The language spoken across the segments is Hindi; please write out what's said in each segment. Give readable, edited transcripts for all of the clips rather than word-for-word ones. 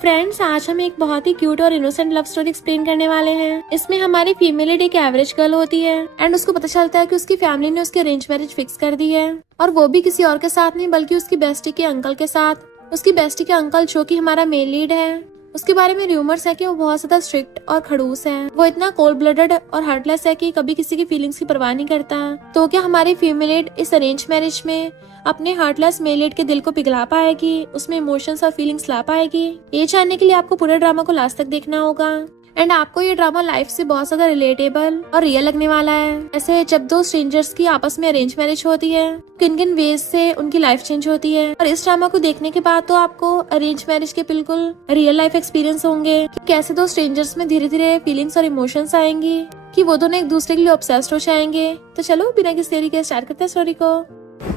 फ्रेंड्स, आज हम एक बहुत ही क्यूट और इनोसेंट लव स्टोरी एक्सप्लेन करने वाले हैं। इसमें हमारी फीमेल लीड एक एवरेज गर्ल होती है एंड उसको पता चलता है कि उसकी फैमिली ने उसकी अरेंज मैरिज फिक्स कर दी है, और वो भी किसी और के साथ नहीं बल्कि उसकी बेस्टी के अंकल के साथ। उसकी बेस्टी के अंकल जो कि हमारा मेल लीड है, उसके बारे में रूमर्स है कि वो बहुत ज्यादा स्ट्रिक्ट और खड़ूस है। वो इतना कोल्ड ब्लडेड और हार्टलेस है कि कभी किसी की फीलिंग्स की परवाह नहीं करता। तो क्या हमारी फीमेल लीड इस अरेंज मैरिज में अपने हार्टलेस मेल लीड के दिल को पिघला पाएगी, उसमें इमोशंस और फीलिंग्स ला पाएगी? ये जानने के लिए आपको पूरे ड्रामा को लास्ट तक देखना होगा एंड आपको ये ड्रामा लाइफ से बहुत ज्यादा रिलेटेबल और रियल लगने वाला है। ऐसे जब दो स्ट्रेंजर्स की आपस में अरेंज मैरिज होती है, किन किन वेज से उनकी लाइफ चेंज होती है। और इस ड्रामा को देखने के बाद तो आपको अरेंज मैरिज के बिल्कुल रियल लाइफ एक्सपीरियंस होंगे कि कैसे दो स्ट्रेंजर्स में धीरे धीरे फीलिंग्स और इमोशंस आएंगी कि वो दोनों एक दूसरे के लिए ऑब्सेस्ड हो जाएंगे। तो चलो बिना किसी देरी के स्टार्ट करते हैं स्टोरी को।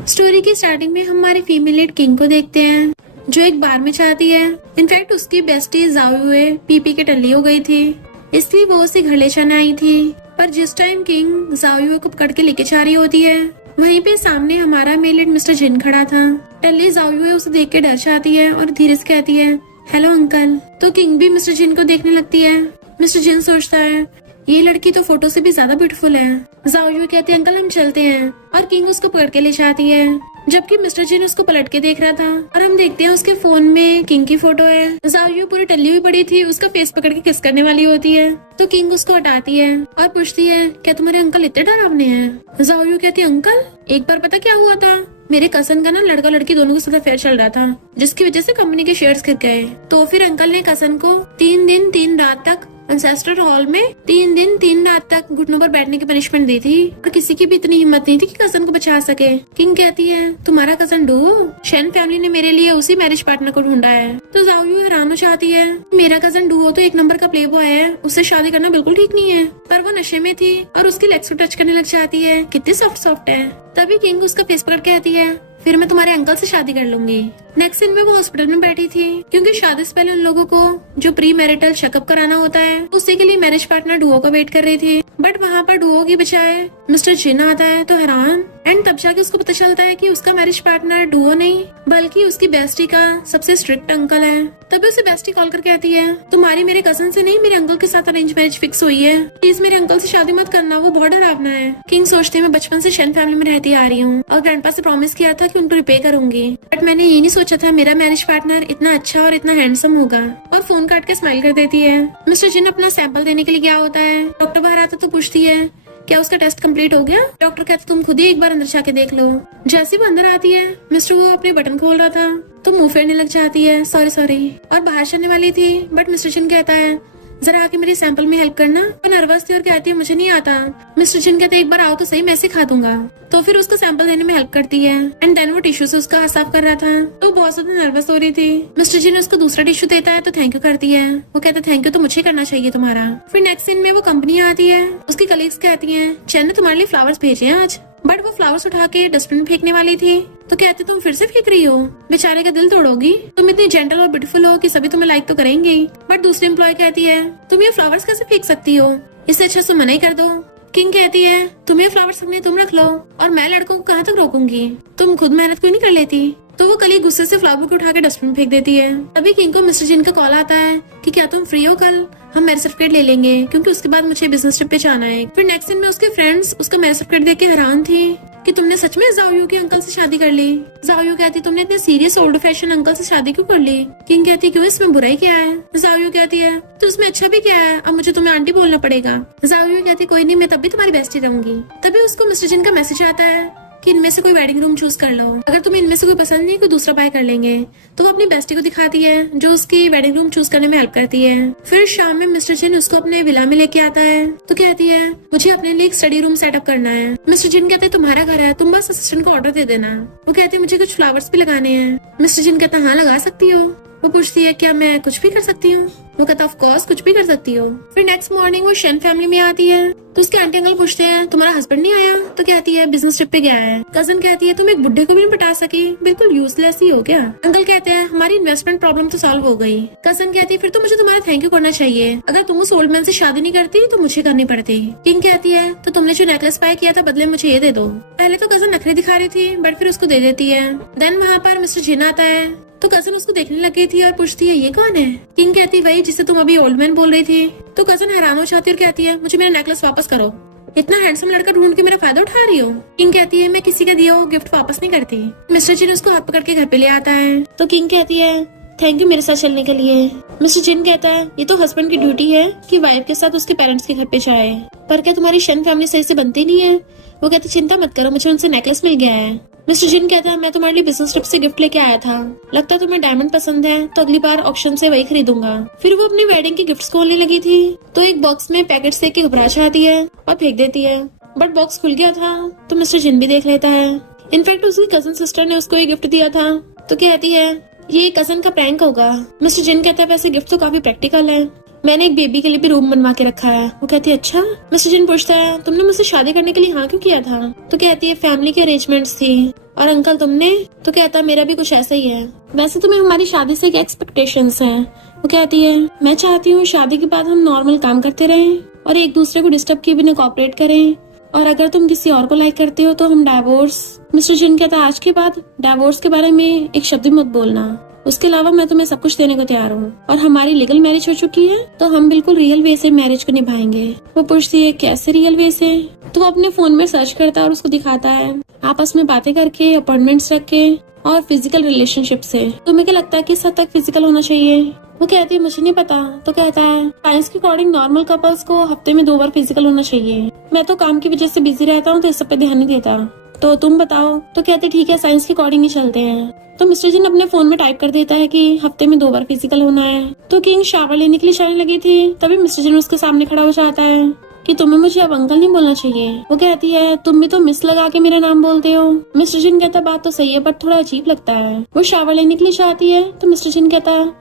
स्टोरी की स्टार्टिंग में हम हमारी फीमेल लीड किंग को देखते हैं, जो एक बार में चाहती है। इनफैक्ट उसकी बेस्टी जाओयुए पी के टल्ली हो गई थी, इसलिए वो उसे घर ले जाने आई थी। पर जिस टाइम किंग जाओयुए को पकड़ के लेके जा रही होती है, वहीं पे सामने हमारा मेल लीड मिस्टर जिन खड़ा था। टल्ली जाओयुए उसे देख के डर जाती है और धीरे से कहती है, हेलो अंकल। तो किंग भी मिस्टर जिन को देखने लगती है। मिस्टर जिन सोचता है, ये लड़की तो फोटो से भी ज्यादा ब्यूटीफुल है। जाओयुए कहती है, अंकल हम चलते हैं, और किंग उसको पकड़ के ले जाती है। जबकि मिस्टर जिन उसको पलट के देख रहा था और हम देखते हैं उसके फोन में किंग की फोटो है। जाओयुए पूरी टल्ली हुई पड़ी थी, उसका फेस पकड़ के किस करने वाली होती है, तो किंग उसको हटाती है और पूछती है, क्या तुम्हारे अंकल इतने डरावने हैं? जाओयुए कहती है, अंकल एक बार पता क्या हुआ था, मेरे कजन का ना लड़का लड़की दोनों के साथ अफेयर चल रहा था, जिसकी वजह से कंपनी के शेयर्स गिर गए। तो फिर अंकल ने कजन को 3 दिन 3 रात तक एंसेस्टर हॉल में 3 दिन 3 रात तक घुटनों पर बैठने की पनिशमेंट दी थी, और किसी की भी इतनी हिम्मत नहीं थी कि कजन को बचा सके। किंग कहती है, तुम्हारा कजन डुओ? शेन फैमिली ने मेरे लिए उसी मैरिज पार्टनर को ढूंढा है। तो जाओयुए हैरान हो जाती है, मेरा कजन डुओ तो एक नंबर का प्ले बॉय है, उससे शादी करना बिल्कुल ठीक नहीं है। पर वो नशे में थी और उसकी लेग्स को टच करने लग जाती है, कितनी सॉफ्ट सॉफ्ट है। तभी किंग उसका फेस पकड़ कहती है, फिर मैं तुम्हारे अंकल से शादी कर लूंगी। नेक्स्ट सीन में वो हॉस्पिटल में बैठी थी, क्योंकि शादी से पहले उन लोगों को जो प्री मैरिटल चेकअप कराना होता है, उसी के लिए मैरिज पार्टनर डुओ को वेट कर रही थी। बट वहाँ पर डुओ की बजाय मिस्टर जिन आता है, तो हैरान। एंड तब जाके उसको पता चलता है कि उसका मैरिज पार्टनर डुओ नहीं बल्कि उसकी बेस्टी का सबसे स्ट्रिक्ट अंकल है। तभी उसे बेस्टी कॉल कर कहती है, तुम्हारी मेरे कजन से नहीं मेरे अंकल के साथ अरेंज मैरिज फिक्स हुई है, प्लीज मेरे अंकल से शादी मत करना, वो बहुत डरावना है। किंग सोचते मैं बचपन से शेन फैमिली में रहती आ रही हूँ और ग्रैंडपा से प्रॉमिस किया था कि उनको रिपे करूंगी, बट मैंने ये नहीं सोचा था मेरा मैरिज पार्टनर इतना अच्छा और इतना हैंडसम होगा। और फोन काट के स्माइल कर देती है। मिस्टर जिन अपना सैंपल देने के लिए क्या होता है, डॉक्टर बाहर आता तो पूछती है, क्या उसका टेस्ट कंप्लीट हो गया? डॉक्टर कहता तुम खुद ही एक बार अंदर जाके देख लो। जैसे वो अंदर आती है, मिस्टर वो अपने बटन खोल रहा था तो मुंह फेरने लग जाती है, सॉरी, और बाहर चलने वाली थी। बट मिस्टर जिन कहता है, जरा आके मेरी सैंपल में हेल्प करना। वो नर्वस थी और कहती है, मुझे नहीं आता। मिस्टर जिन कहते हैं, एक बार आओ तो सही, मैं सिखा दूंगा। तो फिर उसको सैंपल देने में हेल्प करती है एंड देन वो टिश्यू से उसका हाथ साफ कर रहा था, तो बहुत ज्यादा नर्वस हो रही थी। मिस्टर जिन उसको दूसरा टिश्यू देता है तो थैंक यू करती है। वो कहता है, थैंक यू तो मुझे करना चाहिए तुम्हारा। फिर नेक्स्ट सीन में वो कंपनी आती है, उसकी कलीग्स कहती है, चैन ने तुम्हारे लिए फ्लावर्स भेजे हैं आज। बट वो फ्लावर्स उठा के डस्टबिन में फेंकने वाली थी, तो कहते तुम फिर से फेंक रही हो, बेचारे का दिल तोड़ोगी, तुम इतनी जेंटल और ब्यूटीफुल हो कि सभी तुम्हें लाइक तो करेंगे। बट दूसरी एम्प्लॉय कहती है, तुम ये फ्लावर्स कैसे फेंक सकती हो, इससे अच्छा तो मना ही कर दो। किंग कहती है, तुम्हें फ्लावर्स रखने तुम रख लो, और मैं लड़कों को कहाँ तक रोकूंगी, तुम खुद मेहनत क्यों नहीं कर लेती। तो वो कली गुस्से से फ्लावर को उठा के डस्टबिन में फेंक देती है। तभी किंग को मिस्टर जिन का कॉल आता है कि क्या तुम फ्री हो, कल हम मैरिज सर्टिफिकेट ले लेंगे, क्योंकि उसके बाद मुझे बिजनेस ट्रिप पे जाना है। फिर नेक्स्ट दिन में उसके फ्रेंड्स उसका मैरिज सर्टिफिकेट देख के हैरान थी कि तुमने सच में जाओयुए के अंकल से शादी कर ली। जाओयुए कहती, तुमने इतने सीरियस ओल्ड फैशन अंकल से शादी क्यों कर ली? किंग कहती, क्यों, इसमें बुराई क्या है? जाओयुए कहती है, तो उसमें अच्छा भी क्या है, अब मुझे तुम्हें आंटी बोलना पड़ेगा। जाओयुए कहती, कोई नहीं, मैं तब भी तुम्हारी बेस्टी रहूंगी। तभी उसको मिस्टर जिन का मैसेज आता है कि इनमें से कोई वेडिंग रूम चूज कर लो, अगर तुम्हें इनमें से कोई पसंद नहीं कोई दूसरा बाय कर लेंगे। तो वो अपनी बेस्टी को दिखाती है जो उसकी वेडिंग रूम चूज करने में हेल्प करती है। फिर शाम में मिस्टर जिन उसको अपने विला में लेके आता है, तो कहती है, मुझे अपने लिए एक स्टडी रूम सेटअप करना है। मिस्टर जिन कहते हैं, तुम्हारा घर है, तुम बस असिस्टेंट को ऑर्डर दे देना। वो कहते हैं, मुझे कुछ फ्लावर्स भी लगाने हैं। मिस्टर जिन कहता है, हाँ लगा सकती हो। वो पूछती है, क्या मैं कुछ भी कर सकती हूँ? वो कहता, ऑफ कोर्स कुछ भी कर सकती हो। फिर नेक्स्ट मॉर्निंग वो शेन फैमिली में आती है, तो उसके आंटी अंकल पूछते हैं, तुम्हारा हस्बैंड नहीं आया? तो कहती है, बिजनेस ट्रिप पे गया है। कजन कहती है, तुम एक बुढ़े को भी नहीं पटा सकी, बिल्कुल यूजलेस ही हो क्या? अंकल कहते हैं, हमारी इन्वेस्टमेंट प्रॉब्लम तो सॉल्व हो गई। कजन कहती है, फिर तो मुझे तुम्हारा थैंक यू करना चाहिए, अगर तुम उस ओल्ड मैन से शादी नहीं करती तो मुझे करनी पड़ती। किंग कहती है, तो तुमने जो नेकलेस बाय किया था बदले मुझे ये दे दो। पहले तो कजन नखरे दिखा रही थी, बट फिर उसको दे देती है। देन वहाँ पर मिस्टर जिन आता है, तो कजन उसको देखने लग गई थी और पूछती है ये कौन है। किंग कहती वही जिसे तुम अभी ओल्ड मैन बोल रही थी। तो कजन हैरान हो जाती है और कहती है मुझे मेरा नेकलेस वापस करो, इतना हैंडसम लड़का ढूंढ के मेरा फायदा उठा रही हो। किंग कहती है मैं किसी का दिया हुआ गिफ्ट वापस नहीं करती। मिस्टर जिन उसको हाथ पकड़ के घर पे ले आता है। तो किंग कहती है थैंक यू मेरे साथ चलने के लिए। मिस्टर जिन कहता है ये तो हस्बैंड की ड्यूटी है कि वाइफ के साथ उसके पेरेंट्स के घर पे जाए, पर क्या तुम्हारी शन फैमिली सही से बनती नहीं है। वो कहती चिंता मत करो, मुझे उनसे नेकलेस मिल गया है। मिस्टर जिन कहता है मैं तुम्हारे लिए बिजनेस ट्रिप से गिफ्ट लेके आया था, लगता है तुम्हें डायमंड पसंद है तो अगली बार ऑक्शन से वही खरीदूंगा। फिर वो अपनी वेडिंग की गिफ्ट्स खोलने लगी थी तो एक बॉक्स में पैकेट देख के घबरा जाती है और फेंक देती है, बट बॉक्स खुल गया था तो मिस्टर जिन भी देख लेता है। इनफैक्ट उसकी कजन सिस्टर ने उसको ये गिफ्ट दिया था तो कहती है ये कजन का प्रैंक होगा। मिस्टर जिन कहता है वैसे गिफ्ट तो काफी प्रैक्टिकल है, मैंने एक बेबी के लिए भी रूम बनवा के रखा है। वो कहती है अच्छा। मिस्टर जिन पूछता है तुमने मुझसे शादी करने के लिए हाँ क्यों किया था। तो कहती है फैमिली के अरेंजमेंट्स थी। और अंकल तुमने। तो कहता है मेरा भी कुछ ऐसा ही है। वैसे तुम्हें हमारी शादी से क्या एक्सपेक्टेशंस हैं। वो कहती है मैं चाहती हूँ शादी के बाद हम नॉर्मल काम करते रहें और एक दूसरे को डिस्टर्ब किए बिना कोऑपरेट करें, और अगर तुम किसी और को लाइक करते हो तो हम डाइवोर्स। मिस्टर जिन कहता है आज के बाद डाइवोर्स के बारे में एक शब्द भी मत बोलना, उसके अलावा मैं तुम्हें सब कुछ देने को तैयार हूँ, और हमारी लीगल मैरिज हो चुकी है तो हम बिल्कुल रियल वे से मैरिज को निभाएंगे। वो पूछती है कैसे रियल वे से। तो वो अपने फोन में सर्च करता है और उसको दिखाता है आपस में बातें करके, अपॉइंटमेंट्स रख के और फिजिकल रिलेशनशिप से। तुम्हें क्या लगता है किस हद तक फिजिकल होना चाहिए। वो कहती है मुझे नहीं पता। तो कहता है साइंस के अकॉर्डिंग नॉर्मल कपल्स को हफ्ते में 2 बार फिजिकल होना चाहिए, मैं तो काम की वजह से बिजी रहता हूँ तो इस सब पे ध्यान नहीं देता, तो तुम बताओ। तो कहते ठीक है साइंस के अकॉर्डिंग ही चलते हैं। तो मिस्टर जिन अपने फोन में टाइप कर देता है कि हफ्ते में 2 बार फिजिकल होना है। तो किंग शावर लेने के लिए जाने लगी थी तभी मिस्टर जिन उसके सामने खड़ा हो जाता है कि तुम्हें मुझे अब अंकल नहीं बोलना चाहिए। वो कहती है तुम भी तो मिस लगा के मेरा नाम बोलते हो। मिस्टर जिन कहता है बात तो सही है बट थोड़ा अजीब लगता है। वो शावर लेने के लिए जाती है तो मिस्टर जिन कहता है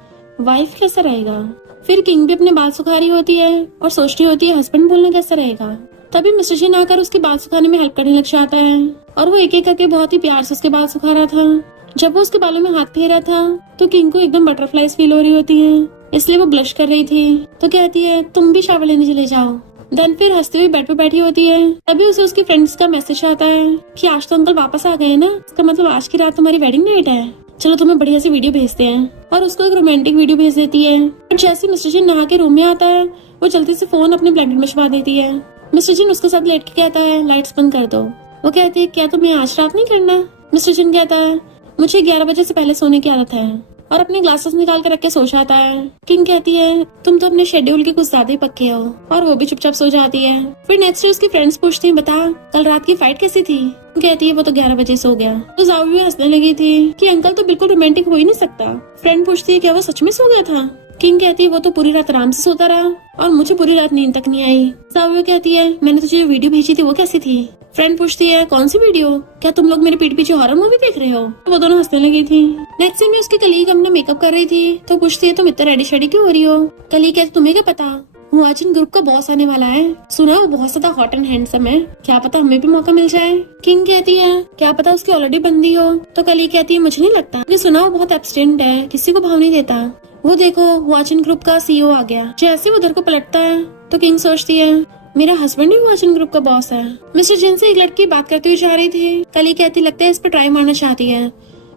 वाइफ कैसा रहेगा। फिर किंग भी अपने बाल सुखा रही होती है और सोचती होती है हस्बैंड बोलना कैसा रहेगा। तभी मिस्टर जिन आकर उसके बाल सुखाने में हेल्प करने लग जाता है और वो एक एक करके बहुत ही प्यार से उसके बाल सुखा रहा था। जब वो उसके बालों में हाथ फेरा था तो किंग को एकदम बटरफ्लाइज फील हो रही होती है, इसलिए वो ब्लश कर रही थी। तो कहती है तुम भी शावर लेने चले जाओ। देन फिर हंसते हुए बेड पे बैठी होती है तभी उसे उसकी फ्रेंड्स का मैसेज आता है कि आज तो अंकल वापस आ गए ना, इसका मतलब आज की रात तुम्हारी वेडिंग नाइट है, चलो तुम्हें बढ़िया सी वीडियो भेजते हैं। और उसको एक रोमांटिक वीडियो भेज देती है। और जैसे मिस्टर जिन नहा के रूम में आता है वो जल्दी से फोन अपने ब्लैंकेट में छुपा देती है। मिस्टर जिन उसके साथ लेट के कहता है लाइट्स बंद कर दो। वो कहती है क्या तुम्हें आज रात नहीं करना। मिस्टर जिन कहता है मुझे 11 बजे से पहले सोने की आदत है, और अपने ग्लासेस निकाल कर रख के सो जाता है। किंग कहती है तुम तो अपने शेड्यूल के कुछ ज्यादा ही पक्के हो, और वो भी चुपचाप सो जाती है। फिर नेक्स्ट डे उसकी फ्रेंड्स पूछती हैं बता कल रात की फाइट कैसी थी। कहती है वो तो 11 बजे सो गया। तो जाओ हंसने लगी थी कि अंकल तो बिल्कुल रोमांटिक हो ही नहीं सकता। फ्रेंड पूछती है क्या वो सच में सो गया था। किंग कहती है वो तो पूरी रात आराम से सोता रहा और मुझे पूरी रात नींद तक नहीं आई। जाओ कहती है मैंने तुझे जो वीडियो भेजी थी वो कैसी थी। फ्रेंड पूछती है कौन सी वीडियो, क्या तुम लोग मेरे पीठ पीछे हॉरर मूवी देख रहे हो। वो दोनों हंसने लगी थी। नेक्स्ट सीन में उसकी कलीग अपना मेकअप कर रही थी तो पूछती है तुम इतना रेडी शेडी क्यों हो रही हो। कलीग कहती तुम्हें क्या पता हुआचिन ग्रुप का बॉस आने वाला है, सुना वो बहुत ज्यादा हॉट एंड हैंडसम है, क्या पता हमें भी मौका मिल जाए। किंग कहती है क्या पता उसकी ऑलरेडी बंदी हो। तो कलीग कहती है मुझे नहीं लगता, ये सुना वो बहुत एब्सटेंट है, किसी को भाव नहीं देता। वो देखो हुआचिन ग्रुप का CEO आ गया। जैसे वो उधर को पलटता है तो किंग सोचती है मेरा हस्बैंड ही हुआचिन ग्रुप का बॉस है। मिस्टर जिन से एक लड़की बात करते हुए जा रही थी। कली कहती लगता है इस पर ट्राई मारना चाहती है,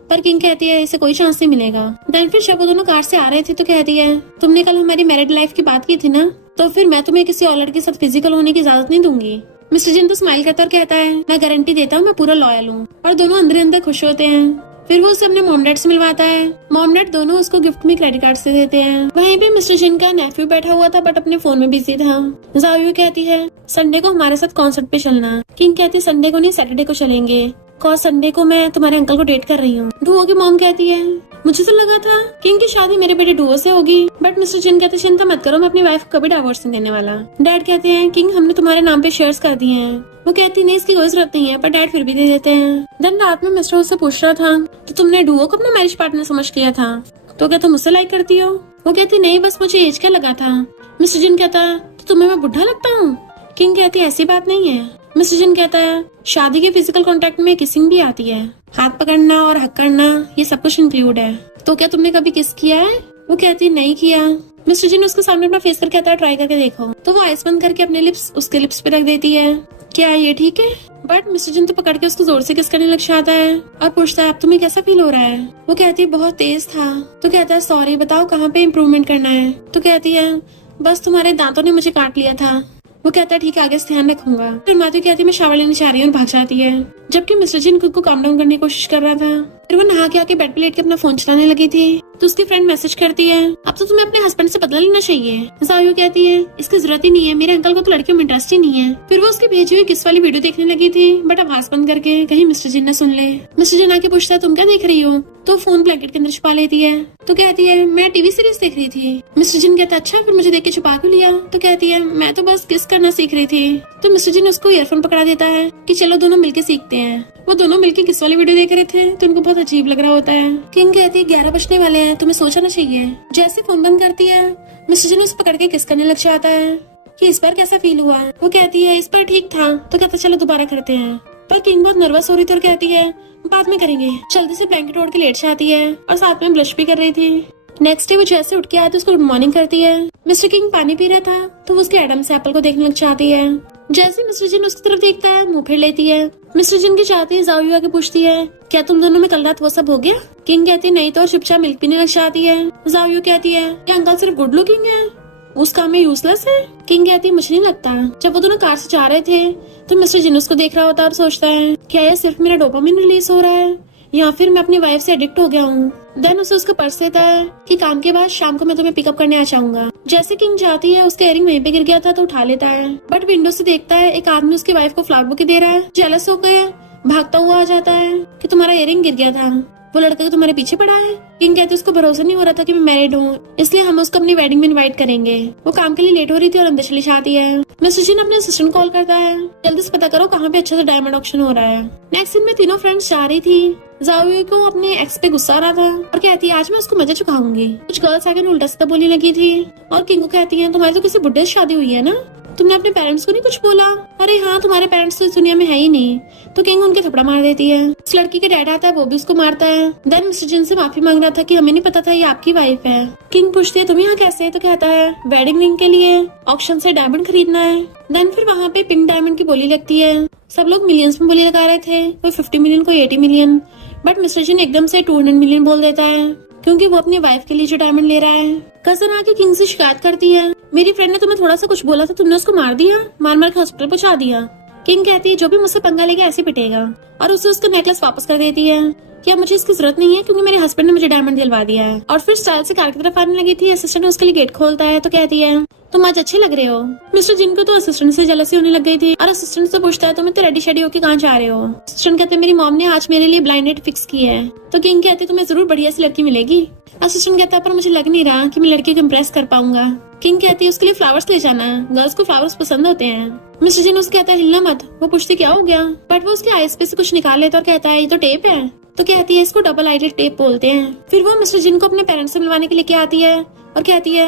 पर किंग कहती है इसे कोई चांस नहीं मिलेगा। देन फिर जब वो दोनों कार से आ रहे थे तो कहती है तुमने कल हमारी मैरिड लाइफ की बात की थी ना, तो फिर मैं तुम्हें किसी और लड़के के साथ फिजिकल होने की इजाजत नहीं दूंगी। मिस्टर जिन तो स्माइल करता और कहता है मैं गारंटी देता हूँ मैं पूरा लॉयल हूँ। और दोनों अंदर अंदर खुश होते हैं। फिर वो उसे अपने मॉम डैड से मिलवाता है। मॉम डैड दोनों उसको गिफ्ट में क्रेडिट कार्ड से देते हैं। वहीं पे मिस्टर जिन का नेफ्यू बैठा हुआ था बट अपने फोन में बिजी था। जाओ कहती है संडे को हमारे साथ कॉन्सर्ट पे चलना। किंग कहती है संडे को नहीं सैटरडे को चलेंगे, कॉज संडे को मैं तुम्हारे अंकल को डेट कर रही हूँ। डुओ की मॉम कहती है मुझे तो लगा था किंग की शादी मेरे बेटे डुओ से होगी, बट मिस्टर जिन कहते चिंता मत करो मैं अपनी वाइफ को कभी डाइवोर्स नहीं देने वाला। डैड कहते हैं किंग हमने तुम्हारे नाम पे शेयर्स कर दिए हैं। वो कहती नहीं इसकी कोई जरूरत नहीं है, पर डैड फिर भी दे देते हैं। देन रात में मिस्टर उससे पूछ रहा था तो तुमने डुओ को अपना मैरिज पार्टनर समझ लिया था, तो क्या तुम मुझसे लाइक करती हो। वो कहती नहीं बस मुझे एज का लगा था। मिस्टर जिन कहता तो तुम्हें मैं बुढ़ा लगता हूँ। किंग कहती ऐसी बात नहीं है। मिस्टर जिन कहता है शादी के फिजिकल कांटेक्ट में किसिंग भी आती है, हाथ पकड़ना और हक करना ये सब कुछ इंक्लूड है, तो क्या तुमने कभी किस किया है। वो कहती नहीं किया। मिस्टर जिन उसके सामने अपना फेस करके कहता है ट्राई करके देखो। तो वो आइस बंद करके अपने लिप्स उसके लिप्स पे रख देती है। क्या ये ठीक है? बट मिस्टर जिन तो पकड़ के उसको जोर से किस करने लग जाता है और पूछता है अब तुम्हें कैसा फील हो रहा है? वो कहती है बहुत तेज था। तो कहता है सॉरी, बताओ कहाँ पे इम्प्रूवमेंट करना है? तो कहती है बस तुम्हारे दांतों ने मुझे काट लिया था। वो कहता है ठीक है, आगे से ध्यान रखूंगा। फिर माधवी कहती है मैं शावर लेने जा रही हूँ और भाग जाती है, जबकि मिस्टर जिन खुद को काम डाउन करने की कोशिश कर रहा था। फिर वो नहा के आके बेड पे लेट के अपना फोन चलाने लगी थी तो उसकी फ्रेंड मैसेज करती है अब तो तुम्हें अपने हस्बैंड से बदला लेना चाहिए। जाओ कहती है इसकी जरूरत ही नहीं है, मेरे अंकल को तो लड़कियों में इंटरेस्ट ही नहीं है। फिर वो उसकी भेजी हुई किस वाली वीडियो देखने लगी थी बट आवाज बंद करके कहीं मिस्टर जिन ने सुन ले। मिस्टर जिन आके पूछता है तुम क्या देख रही हो? तो फोन ब्लैंकेट के अंदर छुपा लेती है। तो कहती है मैं टीवी सीरीज देख रही थी। मिस्टर जिन कहता अच्छा फिर मुझे देख के छुपा क्यों लिया? तो कहती है मैं तो बस किस करना सीख रही थी। तो मिस्टर जिन उसको ईयरफोन पकड़ा देता है कि चलो दोनों मिलके सीखते हैं। वो दोनों मिलके किस वाली वीडियो देख रहे थे तो उनको बहुत अजीब लग रहा होता है। किंग कहती है 11 बजने वाले हैं, तुम्हें सोचना चाहिए। जैसे फोन बंद करती है मिस्टर जिन उसे पकड़ के किस करने लग जाता है कि इस बार कैसा फील हुआ? वो कहती है इस बार ठीक था। तो कहता चलो दोबारा करते हैं। पर किंग बहुत नर्वस हो रही थी और कहती है बाद में करेंगे। जल्दी से ब्लैंकेट ओढ़ के लेट जाती है और साथ में ब्लश भी कर रही थी। नेक्स्ट डे वो जैसे उठ के आती है उसको गुड मॉर्निंग करती है। मिस्टर किंग पानी पी रहा था तो वो उसके एडम्स एप्पल को देखने लग जाती है। जैसे मिस्टर जिन उसकी तरफ देखता है मुंह फेर लेती है। मिस्टर जिन के चाहते ही जाओ आके पूछती है क्या तुम दोनों में कल रात वो सब हो गया? किंग कहती है नहीं तो, और चुपचाप मिल्क पीने लग जाती है। जाओ कहती है क्या अंकल सिर्फ गुड लुकिंग है, उस काम में यूजलेस है? किंग कहती है मुझे नहीं लगता। जब वो दोनों कार से जा रहे थे तो मिस्टर जिन उसको देख रहा होता है और सोचता है क्या ये सिर्फ मेरा डोपामिन रिलीज हो रहा है या फिर मैं अपनी वाइफ से एडिक्ट हो गया हूँ। देन उसे उसका पर्स देता है कि काम के बाद शाम को मैं तुम्हें पिकअप करने आ जाऊंगा। जैसे किंग जाती है उसका इयरिंग वहीं पे गिर गया था तो उठा लेता है बट विंडो से देखता है एक आदमी उसकी वाइफ को फ्लावर बुके दे रहा है। जेलस हो गया भागता हुआ आ जाता है कि तुम्हारा इयरिंग गिर गया था, वो लड़का तुम्हारे पीछे पड़ा है। किंग कहते उसको भरोसा नहीं हो रहा था कि मैं मैरिड हूँ इसलिए हम उसको अपनी वेडिंग में इनवाइट करेंगे। वो काम के लिए लेट हो रही थी और अंदर चली जाती है। मिस्टर जिन अपने असिस्टेंट कॉल करता है जल्दी से पता करो कहाँ पे अच्छा सा डायमंड ऑक्शन हो रहा है। नेक्स्ट सीन में तीनों फ्रेंड्स जा रही थी। जाओ को अपने एक्स पे गुस्सा आ रहा था और कहती है आज मैं उसको मजा चुकाऊंगी। कुछ गर्ल्स आगे उल्टा सीधा बोलने लगी थी और किंग को कहती है तुम्हारी तो किसी बुड्ढे से शादी हुई है ना, तुमने अपने पेरेंट्स को नहीं कुछ बोला? अरे हाँ तुम्हारे पेरेंट्स तो इस दुनिया में है ही नहीं। तो किंग उनके थप्पड़ मार देती है। उस लड़की के डैड आता है वो भी उसको मारता है। देन मिस्टर जिन से माफी मांग रहा था कि हमें नहीं पता था ये आपकी वाइफ है। किंग पूछती है तुम यहाँ कैसे? तो कहता है वेडिंग रिंग के लिए ऑक्शन से डायमंड खरीदना है। देन फिर वहाँ पे पिंक डायमंड की बोली लगती है। सब लोग मिलियंस में बोली लगा रहे थे, कोई 50 मिलियन कोई 80 मिलियन, बट मिस्टर जिन एकदम से 200 मिलियन बोल देता है क्योंकि वो अपनी वाइफ के लिए जो डायमंड ले रहा है। कजन आके किंग से शिकायत करती है मेरी फ्रेंड ने तुम्हें थोड़ा सा कुछ बोला था, तुमने उसको मार दिया, मार मार के हॉस्पिटल पहुंचा दिया। किंग कहती है जो भी मुझसे पंगा लेगा ऐसे पिटेगा और उसे उसका नेकलेस वापस कर देती है कि अब मुझे इसकी जरूरत नहीं है क्योंकि मेरे हस्बैंड ने मुझे डायमंड दिलवा दिया है। और फिर स्टाइल से कार की तरफ आने लगी थी। असिस्टेंट उसके लिए गेट खोलता है तो कहती है तुम आज अच्छे लग रहे हो। मिस्टर जिन को तो असिस्टेंट से जेलसी होने लग गई थी और असिस्टेंट से पूछता है तुम्हें तो रेडी शेडी होके कहाँ जा रहे हो? असिस्टेंट कहते हैं मेरी मॉम ने आज मेरे लिए ब्लाइंड डेट फिक्स की है। तो किंग कहते हैं तुम्हें जरूर बढ़िया सी लड़की मिलेगी। असिस्टेंट कहता है पर मुझे लग नहीं रहा कि मैं लड़की को इम्प्रेस कर पाऊंगा। किंग कहती है उसके लिए फ्लावर्स ले जाना, गर्ल्स को फ्लावर्स पसंद होते हैं। मिस्टर जिन उससे कहता है हिलना मत। वो पूछती क्या हो गया बट वो उसके आईज पे से कुछ निकाल लेता और कहता है ये तो टेप है। तो कहती है इसको डबल आइडेड टेप बोलते हैं। फिर वो मिस्टर जिन को अपने पेरेंट्स से मिलवाने के लिए क्या आती है और कहती है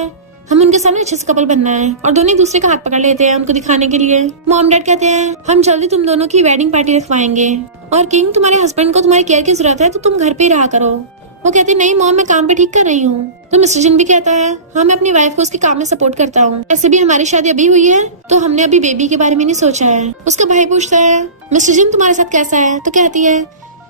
हम उनके सामने अच्छे से कपल बनना है और दोनों एक दूसरे का हाथ पकड़ लेते हैं उनको दिखाने के लिए। मॉम डैड कहते हैं हम जल्दी तुम दोनों की वेडिंग पार्टी रखवाएंगे और किंग तुम्हारे हस्बैंड को तुम्हारी केयर की जरूरत है तो तुम घर पे ही रहा करो। वो कहते नहीं मॉम मैं काम पे ठीक कर रही हूँ। तो मिस्टर जिन भी कहता है हाँ मैं अपनी वाइफ को उसके काम में सपोर्ट करता हूँ, ऐसे भी हमारी शादी अभी हुई है तो हमने अभी बेबी के बारे में नहीं सोचा है। उसका भाई पूछता है मिस्टर जिन तुम्हारे साथ कैसा है? तो कहती है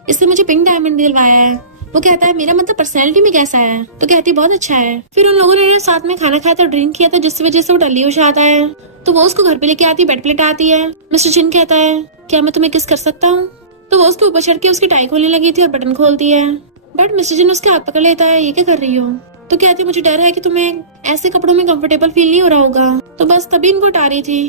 इसने मुझे पिंक डायमंड दिलवाया है। वो कहता है मेरा मतलब पर्सनैलिटी में कैसा है? तो कहती बहुत अच्छा है। फिर उन लोगों ने साथ में खाना खाया था, ड्रिंक किया था जिसकी वजह से वो डल्ली हो जाता है तो वो उसको घर पे लेके आती है, बेड पे लेटाती है। मिस्टर जिन कहता है क्या मैं तुम्हें किस कर सकता हूँ? तो वो उसके ऊपर चढ़ के उसकी टाई खोलने लगी थी और बटन खोलती है बट मिस्टर जिन उसके हाथ पकड़ लेता है ये क्या कर रही हो? तो कहती मुझे डर है कि तुम्हें ऐसे कपड़ों में कंफर्टेबल फील नहीं हो रहा होगा। तो बस तभी इनको उठा रही थी।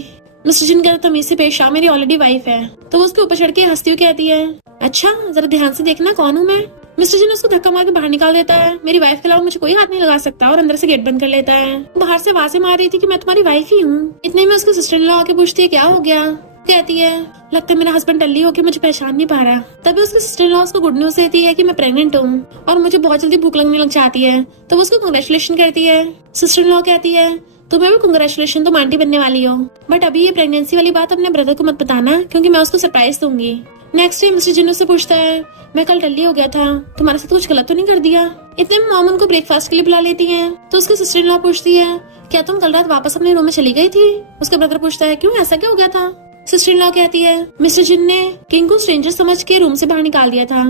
मिस्टर जिन कहता तमीज से पेश आ, मेरी ऑलरेडी वाइफ है। तो वो उसके ऊपर चढ़ के हंसती हुई कहती है अच्छा जरा ध्यान से देखना कौन हूँ मैं। मिस्टर जिन उसको धक्का मार के बाहर निकाल देता है। मेरी वाइफ के अलावा मुझे कोई हाथ नहीं लगा सकता और अंदर से गेट बंद कर लेता है। बाहर से आवाजें मार रही थी कि मैं तुम्हारी वाइफ ही हूँ। इतने में उसकी सिस्टर इन लॉ आके पूछती है क्या हो गया? कहती है लगता है मेरा हस्बैंड डल्ली होके मुझे पहचान नहीं पा रहा। तभी उसकी सिस्टर इन लॉ उसको गुड न्यूज देती है कि मैं प्रेग्नेंट हूँ और मुझे बहुत जल्दी भूख लगने लग जाती है। तो वो उसको कांग्रेचुलेशन करती है। सिस्टर इन लॉ कहती है तुम्हें भी कांग्रेचुलेशन, तुम आंटी बनने वाली हो बट अभी ये प्रेगनेंसी वाली बात अपने ब्रदर को मत बताना क्योंकि मैं उसको सरप्राइज दूंगी। नेक्स्ट डे मिस्टर जिन से पूछता है मैं कल डल्ली हो गया था, तुम्हारे साथ कुछ गलत तो नहीं कर दिया? इतने में मॉम उनको ब्रेकफास्ट के लिए बुला लेती है। तो उसकी सिस्टर इन लॉ पूछती है क्या तुम कल रात वापस अपने रूम में चली गई थी? उसका ब्रदर पूछता है क्यों, ऐसा क्या हो गया था? सिस्टर इन लॉ कहती है मिस्टर जिन ने किंग को स्ट्रेंजर समझ के रूम से बाहर निकाल दिया था।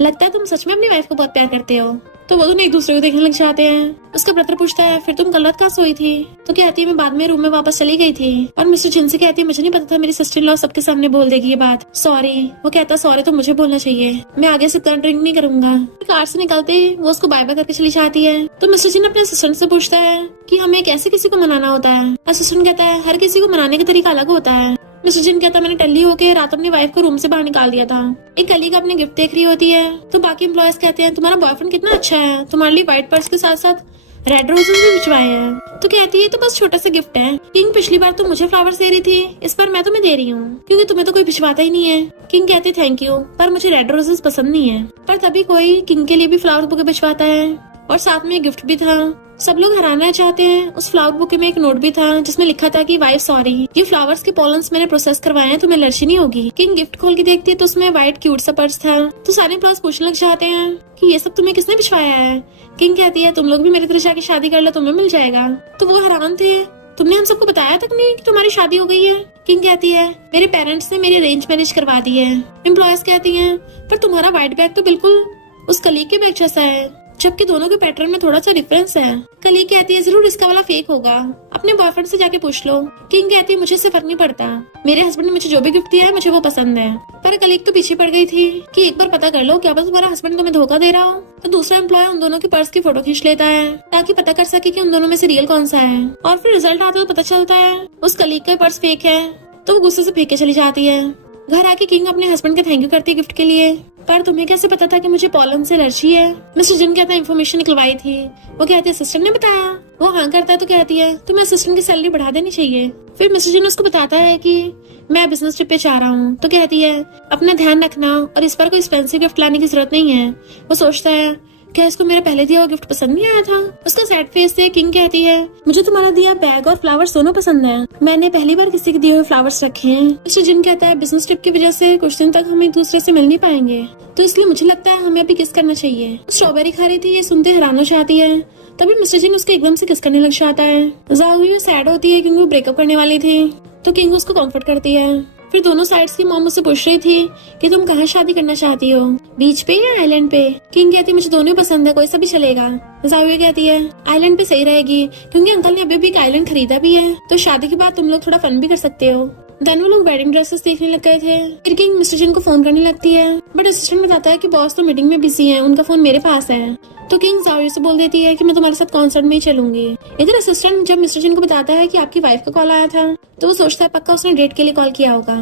लगता है तुम सच में अपनी वाइफ को बहुत प्यार करते हो। तो वो दोनों एक दूसरे को देखने लग जाते हैं। उसका ब्रदर पूछता है फिर तुम कल रात कहाँ सोई थी? तो कहती है मैं बाद में रूम में वापस चली गई थी। और मिस्टर जिन से कहती है मुझे नहीं पता था मेरी सिस्टर इन लॉ सबके सामने बोल देगी ये बात, सॉरी। वो कहता सॉरी तो मुझे बोलना चाहिए, मैं आगे से ड्रिंक नहीं करूंगा। कार से निकलते वो उसको बाय बाय करके चली जाती है। तो मिस्टर जिन अपने असिस्टेंट से पूछता है कि हमें कैसे किसी को मनाना होता है। असिस्टेंट कहता है हर किसी को मनाने का तरीका अलग होता है। मिस्टर जिन कहता मैंने टल्ली होके रात अपनी वाइफ को रूम से बाहर निकाल दिया था। एक कलीग अपने गिफ्ट देख रही होती है तो बाकी एम्प्लॉयज कहते हैं तुम्हारा बॉयफ्रेंड कितना अच्छा है, तुम्हारे लिए व्हाइट पर्स के साथ साथ रेड रोजेस भी भिजवाए हैं। तो कहती है तो बस छोटा सा गिफ्ट है किंग, पिछली बार तुम मुझे फ्लावर्स दे रही थी, इस बार मैं तुम्हें दे रही हूँ क्योंकि तुम्हें तो कोई भिजवाता ही नहीं है। किंग कहते थैंक यू पर मुझे रेड रोजेस पसंद नहीं है। पर तभी कोई किंग के लिए भी फ्लावर बुके भिजवाता है और साथ में गिफ्ट भी था। सब लोग हराना चाहते हैं। उस फ्लावर बुके में एक नोट भी था जिसमें लिखा था कि वाइफ सॉरी, ये फ्लावर्स के पॉलन्स मैंने प्रोसेस करवाए हैं, तुम्हें एलर्जी नहीं होगी। किंग गिफ्ट खोल के देखती है तो उसमें व्हाइट क्यूट सा पर्स था। तो सारे एम्प्लॉयज पूछने लग जाते हैं कि ये सब तुम्हें किसने भिजवाया है। किंग कहती है तुम लोग भी मेरी तरह जाके शादी कर लो, तुम्हें मिल जाएगा। तो वो हैरान थे, तुमने हम सबको बताया तक नहीं कि तुम्हारी शादी हो गई है। किंग कहती है मेरे पेरेंट्स ने मेरी अरेंज मैरिज करवा दी है। एम्प्लॉयज कहती है पर तुम्हारा व्हाइट बैग तो बिल्कुल उस कलीग के बैग जैसा है, जबकि दोनों के पैटर्न में थोड़ा सा डिफरेंस है। कलीग कहती है जरूर इसका वाला फेक होगा, अपने बॉयफ्रेंड से जाके पूछ लो। किंग कहती है मुझे इससे फर्क नहीं पड़ता, मेरे हस्बैंड ने मुझे जो भी गिफ्ट दिया है मुझे वो पसंद है। पर कलीग तो पीछे पड़ गई थी कि एक बार पता कर लो क्या पता तुम्हारा हस्बैंड तुम्हें धोखा दे रहा हो। तो दूसरा एम्प्लॉय उन दोनों की पर्स की फोटो खींच लेता है ताकि पता कर सके कि उन दोनों में से रियल कौन सा है। और फिर रिजल्ट आता है तो पता चलता है उस कलीग का पर्स फेक है। तो वो गुस्से से फेंक के चली जाती है। घर आके किंग अपने हस्बैंड का थैंक यू करती है गिफ्ट के लिए। पर तुम्हें कैसे पता था कि मुझे पॉलन से एलर्जी है? मिस्टर जिन कहता है इन्फॉर्मेशन निकलवाई थी। वो कहती है असिस्टेंट ने बताया। वो हाँ करता है तो कहती है तुम्हें असिस्टेंट की सैलरी बढ़ा देनी चाहिए। फिर मिस्टर जिन उसको बताता है कि मैं बिजनेस ट्रिप पे जा रहा हूँ। तो कहती है अपना ध्यान रखना और इस बार कोई एक्सपेंसिव गिफ्ट लाने की जरूरत नहीं है। वो सोचता है क्या इसको मेरा पहले दिया हुआ गिफ्ट पसंद नहीं आया था। उसका सैड फेस से किंग कहती है मुझे तुम्हारा दिया बैग और फ्लावर्स दोनों पसंद है, मैंने पहली बार किसी के दिए हुए फ्लावर्स रखे हैं। मिस्टर जिन कहता है बिजनेस ट्रिप की वजह से कुछ दिन तक हम एक दूसरे से मिल नहीं पाएंगे, तो इसलिए मुझे लगता है हमें अभी किस करना चाहिए। स्ट्रॉबेरी खा रही थी, ये सुनते हैरान हो जाती है। तभी मिस्टर जिन उसको एकदम से किस करने लग जाता है। जाओ सैड होती है क्योंकि वो ब्रेकअप करने वाली थी। तो किंग उसको कंफर्ट करती है। फिर दोनों साइड्स की मॉम उससे पूछ रही थी कि तुम कहाँ शादी करना चाहती हो, बीच पे या आइलैंड पे। किंग कहती है मुझे दोनों पसंद है, कोई सा भी चलेगा। जाविया कहती है आइलैंड पे सही रहेगी क्योंकि अंकल ने अभी भी एक आइलैंड खरीदा भी है, तो शादी के बाद तुम लोग थोड़ा फन भी कर सकते हो। देन वो लोग वेडिंग ड्रेसेस देखने लग गए थे। फिर किंग मिस्टर जिन को फोन करने लगती है बट असिस्टेंट बताता है कि बॉस तो मीटिंग में बिजी है, उनका फोन मेरे पास है। तो किंग जाविया से बोल देती है कि मैं तुम्हारे साथ कॉन्सर्ट में ही चलूंगी। इधर असिस्टेंट जब मिस्टर जिन को बताता है कि आपकी वाइफ का कॉल आया था तो वो सोचता है पक्का उसने डेट के लिए कॉल किया होगा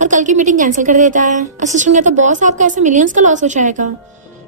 और कल की मीटिंग कैंसिल कर देता है। असिस्टेंट कहता बॉस आपका ऐसे मिलियंस का लॉस हो जाएगा।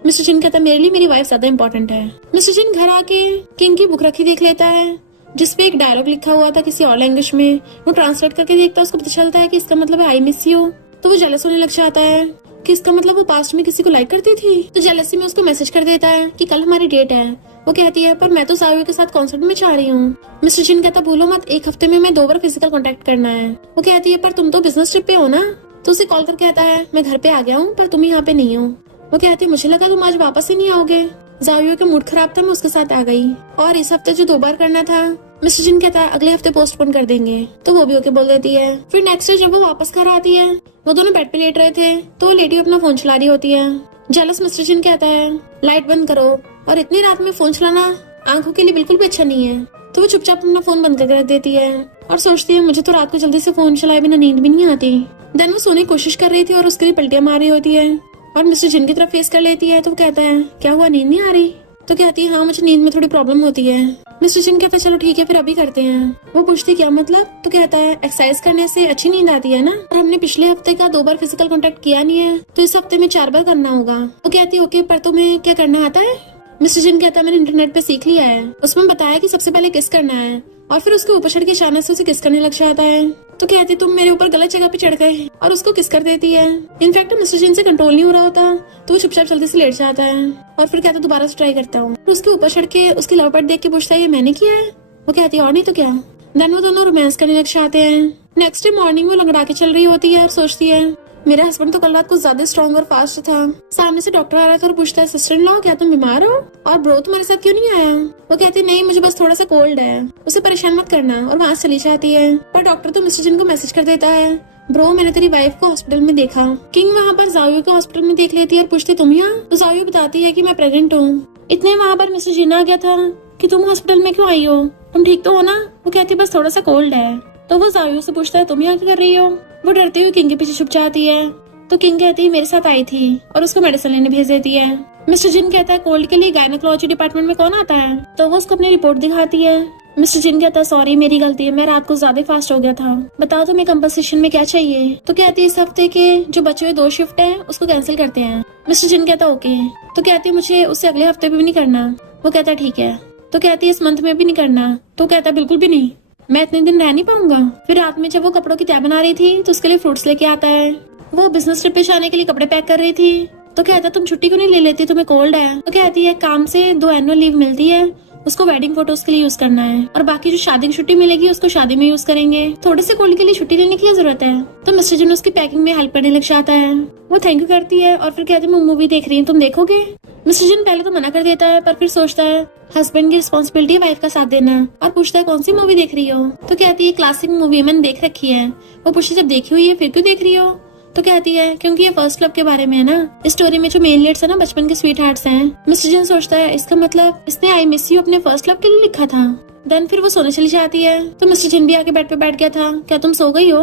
मिस्टर जिन कहता मेरे लिए मेरी वाइफ ज्यादा इंपॉर्टेंट है। मिस्टर जिन घर आके किंग की बुक रखी देख लेता है जिसपे एक डायलॉग लिखा हुआ था किसी और लैंग्वेज में। वो ट्रांसलेट करके देखता है, उसको पता चलता है कि इसका मतलब है आई मिस यू। तो वो जेलस होने लग जाता है कि इसका मतलब वो पास्ट में किसी को लाइक करती थी। तो जेलसी में उसको मैसेज कर देता है कि कल हमारी डेट है। वो कहती है पर मैं तो जाविया के साथ कॉन्सर्ट में जा रही हूँ। मिस्टर जिन कहता भूलो मत, एक हफ्ते में मैं 2 बार फिजिकल कांटेक्ट करना है। वो कहती है पर तुम तो बिजनेस ट्रिप पे हो ना। तो उसे कॉल करके कहता है मैं घर पे आ गया हूँ पर तुम यहाँ पे नहीं हो। वो कहती है मुझे लगा तुम आज वापस ही नहीं आओगे। जाविया का मूड खराब था, मैं उसके साथ आ गई। और इस हफ्ते जो 2 बार करना था मिस्टर जिन कहता है अगले हफ्ते पोस्टपोन कर देंगे। तो वो भी ओके बोल देती है। फिर नेक्स्ट डे जब वो वापस घर आती है वो दोनों बेड पे लेट रहे थे तो वो लेडी अपना फोन चला रही होती है। जेलस मिस्टर जिन कहता है लाइट बंद करो, और इतनी रात में फोन चलाना आंखों के लिए बिल्कुल भी अच्छा नहीं है। तो वो चुपचाप अपना फोन बंद करके रख देती है और सोचती है मुझे तो रात को जल्दी से फोन चलाए बिना नींद भी नहीं आती। देन वो सोने की कोशिश कर रही थी और उसके लिए पलटियां मार रही होती है और मिस्टर जिन की तरफ फेस कर लेती है। तो वो कहता है क्या हुआ, नींद नहीं आ रही? तो कहती है हाँ मुझे नींद में थोड़ी प्रॉब्लम होती है। मिस्टर जिन कहता है चलो ठीक है फिर अभी करते हैं। वो पूछती क्या मतलब? तो कहता है एक्सरसाइज करने से अच्छी नींद आती है ना, और हमने पिछले हफ्ते का 2 बार फिजिकल कांटेक्ट किया नहीं है तो इस हफ्ते में 4 बार करना होगा। वो कहती है ओके पर तुम्हें क्या करना आता है? मिस्टर जिन कहता है मैंने इंटरनेट पे सीख लिया है, उसमें बताया कि सबसे पहले किस करना है और फिर उसके ऊपर चढ़ के अचानक से उसे किस करने लग जाता है। तो कहती तुम मेरे ऊपर गलत जगह पे चढ़ गए और उसको किस कर देती है। इनफैक्ट मिस्टर जिन से कंट्रोल नहीं हो रहा होता तो वो चुपचाप जल्दी से लेट जाता है और फिर कहता दोबारा से ट्राई करता हूँ। उसके ऊपर चढ़ के उसकी लव बर्ड देख के पूछता है ये मैंने किया है? वो कहती है और नहीं तो क्या। देन वो दोनों रोमांस करने लग जाते हैं। नेक्स्ट डे मॉर्निंग वो लंगड़ा के चल रही होती है और सोचती है मेरा हस्बैंड तो कल रात कुछ ज्यादा स्ट्रॉन्ग और फास्ट था। सामने से डॉक्टर आ रहा था और पूछता है सिस्टर इन लॉ क्या तुम बीमार हो, और ब्रो तुम्हारे साथ क्यों नहीं आया? वो कहती नहीं मुझे बस थोड़ा सा कोल्ड है, उसे परेशान मत करना, और वहाँ चली जाती है। पर डॉक्टर तो मिस्टर जिन को मैसेज कर देता है ब्रो मैंने तेरी वाइफ को हॉस्पिटल में देखा। किंग वहाँ पर जाओयू को हॉस्पिटल में देख लेती है और पूछती तुम यहाँ? तो जाओयू बताती है कि मैं प्रेग्नेंट हूँ। इतने वहाँ पर मिस्टर जिन आ गया था कि तुम हॉस्पिटल में क्यों आई हो, तुम ठीक तो हो ना? वो कहती है बस थोड़ा सा कोल्ड है। तो वो जाओयू से पूछता है तुम यहाँ क्या कर रही हो? वो डरते हुए किंग के पीछे छुप जाती है। तो किंग कहती है मेरे साथ आई थी और उसको मेडिसिन लेने भेज देती है। मिस्टर जिन कहता है कोल्ड के लिए गायनेकोलॉजी डिपार्टमेंट में कौन आता है? तो वो उसको अपनी रिपोर्ट दिखाती है। मिस्टर जिन कहता है सॉरी मेरी गलती है, मैं रात को ज्यादा फास्ट हो गया था, बताओ तुम्हें कंपनसेशन में क्या चाहिए? तो कहती है इस हफ्ते के जो बचे हुए 2 शिफ्ट है उसको कैंसिल करते हैं। मिस्टर जिन कहता ओके। तो कहती है मुझे उससे अगले हफ्ते भी नहीं करना। वो कहता ठीक है। तो कहती है इस मंथ में भी नहीं करना। तो कहता बिल्कुल भी नहीं, मैं इतने दिन रह नहीं पाऊंगा। फिर रात में जब वो कपड़ों की तय बना रही थी तो उसके लिए फ्रूट्स लेके आता है। वो बिजनेस ट्रिप पे जाने के लिए कपड़े पैक कर रही थी। तो कहता तुम छुट्टी क्यों नहीं ले लेती, तुम्हें कोल्ड है? तो कहती है काम से 2 एनुअल लीव मिलती है, उसको वेडिंग फोटोज के लिए यूज करना है और बाकी जो शादी की छुट्टी मिलेगी उसको शादी में यूज करेंगे, थोड़े से कोल्ड के लिए छुट्टी लेने की जरूरत है। तो मिस्टर जिन उसकी पैकिंग में हेल्प करने लग जाता है। वो थैंक यू करती है और फिर कहती है मैं मूवी देख रही हूँ, तुम देखोगे? मिस्टर जिन पहले तो मना कर देता है पर फिर सोचता है हस्बैंड की रिस्पॉन्सिबिलिटी है वाइफ का साथ देना और पूछता है कौन सी मूवी देख रही हो? तो कहती है क्लासिक मूवी मैंने देख रखी है। वो पूछती जब देखी हुई है फिर क्यों देख रही हो? तो कहती है क्योंकि ये फर्स्ट लव के बारे में है ना, इस स्टोरी में जो मेन लीड्स है ना बचपन के स्वीट हार्ट्स हैं। मिस्टर जिन सोचता है इसका मतलब इसने आई मिस यू अपने फर्स्ट लव के लिए लिखा था। देन फिर वो सोने चली जाती है। तो मिस्टर जिन भी आके बेड पे बैठ गया था। क्या तुम सो गई हो?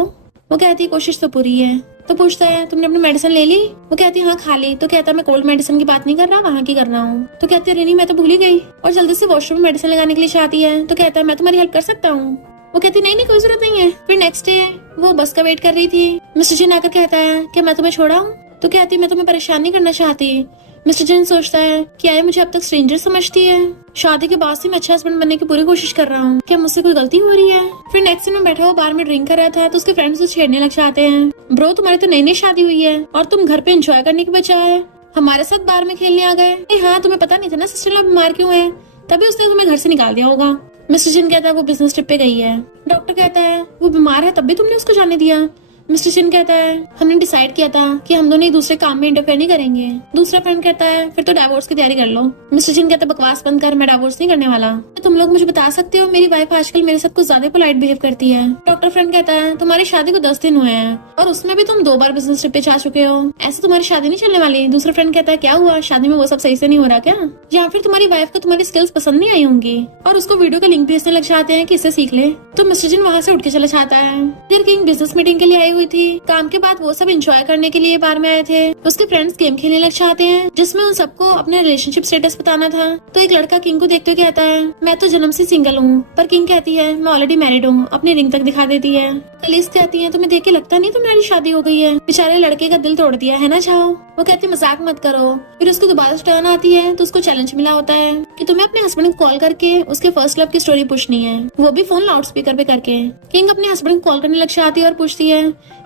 वो कहती है कोशिश तो पूरी है। तो पूछता है तुमने अपनी मेडिसिन ले ली? वो कहती है हाँ खा ली। तो कहता है मैं कोल्ड मेडिसिन की बात नहीं कर रहा, वहाँ की कर रहा हूँ। तो कहती है रेनी मैं तो भूल ही गई और जल्दी से वॉशरूम में मेडिसिन लगाने के लिए चाहती है। तो कहता है मैं तुम्हारी हेल्प कर सकता हूँ। वो कहती नहीं नहीं कोई जरूरत नहीं है। फिर नेक्स्ट डे वो बस का वेट कर रही थी। मिस्टर जिन आकर कहता है कि मैं तुम्हें छोड़ा हूँ? तो कहती मैं तुम्हें परेशान नहीं करना चाहती। मिस्टर जिन सोचता है क्या ये मुझे अब तक स्ट्रेंजर समझती है? शादी के बाद से मैं अच्छा हस्बैंड बनने की पूरी कोशिश कर रहा हूँ, क्या मुझसे कोई गलती हो रही है? फिर नेक्स्ट दिन में बैठा हुआ बार में ड्रिंक कर रहा था तो उसके फ्रेंड्स उसे छेड़ने लग जाते हैं। ब्रो तुम्हारी तो नई नई शादी हुई है और तुम घर पे एंजॉय करने के बजाय हमारे साथ बार में खेलने आ गए। हाँ तुम्हें पता नहीं था ना सिस्टर बीमार क्यों है, तभी उसने तुम्हें घर से निकाल दिया होगा। मिस्टर जिन कहता है वो बिजनेस ट्रिप पे गई है। डॉक्टर कहता है वो बीमार है तब भी तुमने उसको जाने दिया। मिस्टर जिन कहता है हमने डिसाइड किया था कि हम दोनों एक दूसरे काम में इंटरफेयर नहीं करेंगे। दूसरा फ्रेंड कहता है फिर तो डाइवोर्स की तैयारी कर लो। मिस्टर जिन कहता है बकवास बंद कर, मैं डाइवोर्स नहीं करने वाला। तुम लोग मुझे बता सकते हो मेरी वाइफ आजकल मेरे साथ कुछ ज्यादा पोलाइट बिहेव करती है। डॉक्टर फ्रेंड कहता है तुम्हारी शादी को 10 दिन हुए हैं और उसमें भी तुम 2 बार बिजनेस ट्रिप पे जा चुके हो, ऐसे तुम्हारी शादी नहीं चलने वाली। दूसरा फ्रेंड कहता है क्या हुआ, शादी में वो सब सही से नहीं हो रहा क्या? या फिर तुम्हारी वाइफ को तुम्हारी स्किल्स पसंद नहीं आई होंगी और उसको वीडियो का लिंक भेजने लग जाते हैं कि इससे सीख ले। तो मिस्टर जिन वहाँ से उठ के चला जाता है। फिर किंग बिजनेस मीटिंग के लिए आई हुई थी। काम के बाद वो सब एंजॉय करने के लिए बार में आए थे। उसके फ्रेंड्स गेम खेलने लग जाते हैं जिसमें उन सबको अपने रिलेशनशिप स्टेटस बताना था। तो एक लड़का किंग को देखते हुए कहता है मैं तो जन्म से सिंगल हूँ, पर किंग कहती है मैं ऑलरेडी मैरिड हूँ, अपनी रिंग तक दिखा देती है। कलीस कहती है तुम्हें देख के लगता नहीं तुम्हारी शादी हो गई है, बेचारे लड़के का दिल तोड़ दिया है ना जाओ। वो कहती मजाक मत करो। फिर उसको दोबारा टर्न आती है तो उसको चैलेंज मिला होता है कि तुम्हें अपने हस्बैंड को कॉल करके उसके फर्स्ट लव की स्टोरी पूछनी है, वो भी फोन लाउड स्पीकर पे करके। किंग अपने हस्बैंड को कॉल करने लग जाती है और पूछती है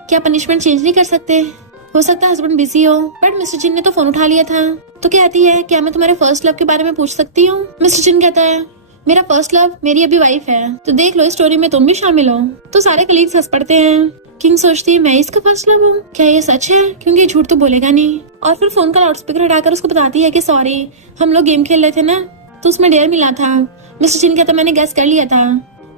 क्या पनिशमेंट चेंज नहीं कर सकते, हो सकता है हस्बैंड बिजी हो। बट मिस्टर जिन ने तो फोन उठा लिया था। तो कहती है क्या मैं तुम्हारे फर्स्ट लव के बारे में पूछ सकती हूँ? मिस्टर जिन कहता है मेरा फर्स्ट लव मेरी अभी वाइफ है, तो देख लो इस स्टोरी में तुम भी शामिल हो। तो सारे कलीग्स हंस पड़ते हैं। किंग सोचती है मैं इसका फर्स्ट लव हूँ, क्या ये सच है? क्योंकि झूठ तो बोलेगा नहीं। और फिर फोन का लाउड स्पीकर हटाकर उसको बताती है कि सॉरी हम लोग गेम खेल रहे थे ना तो उसमें डेयर मिला था। मिस्टर जिन कहता मैंने गैस कर लिया था,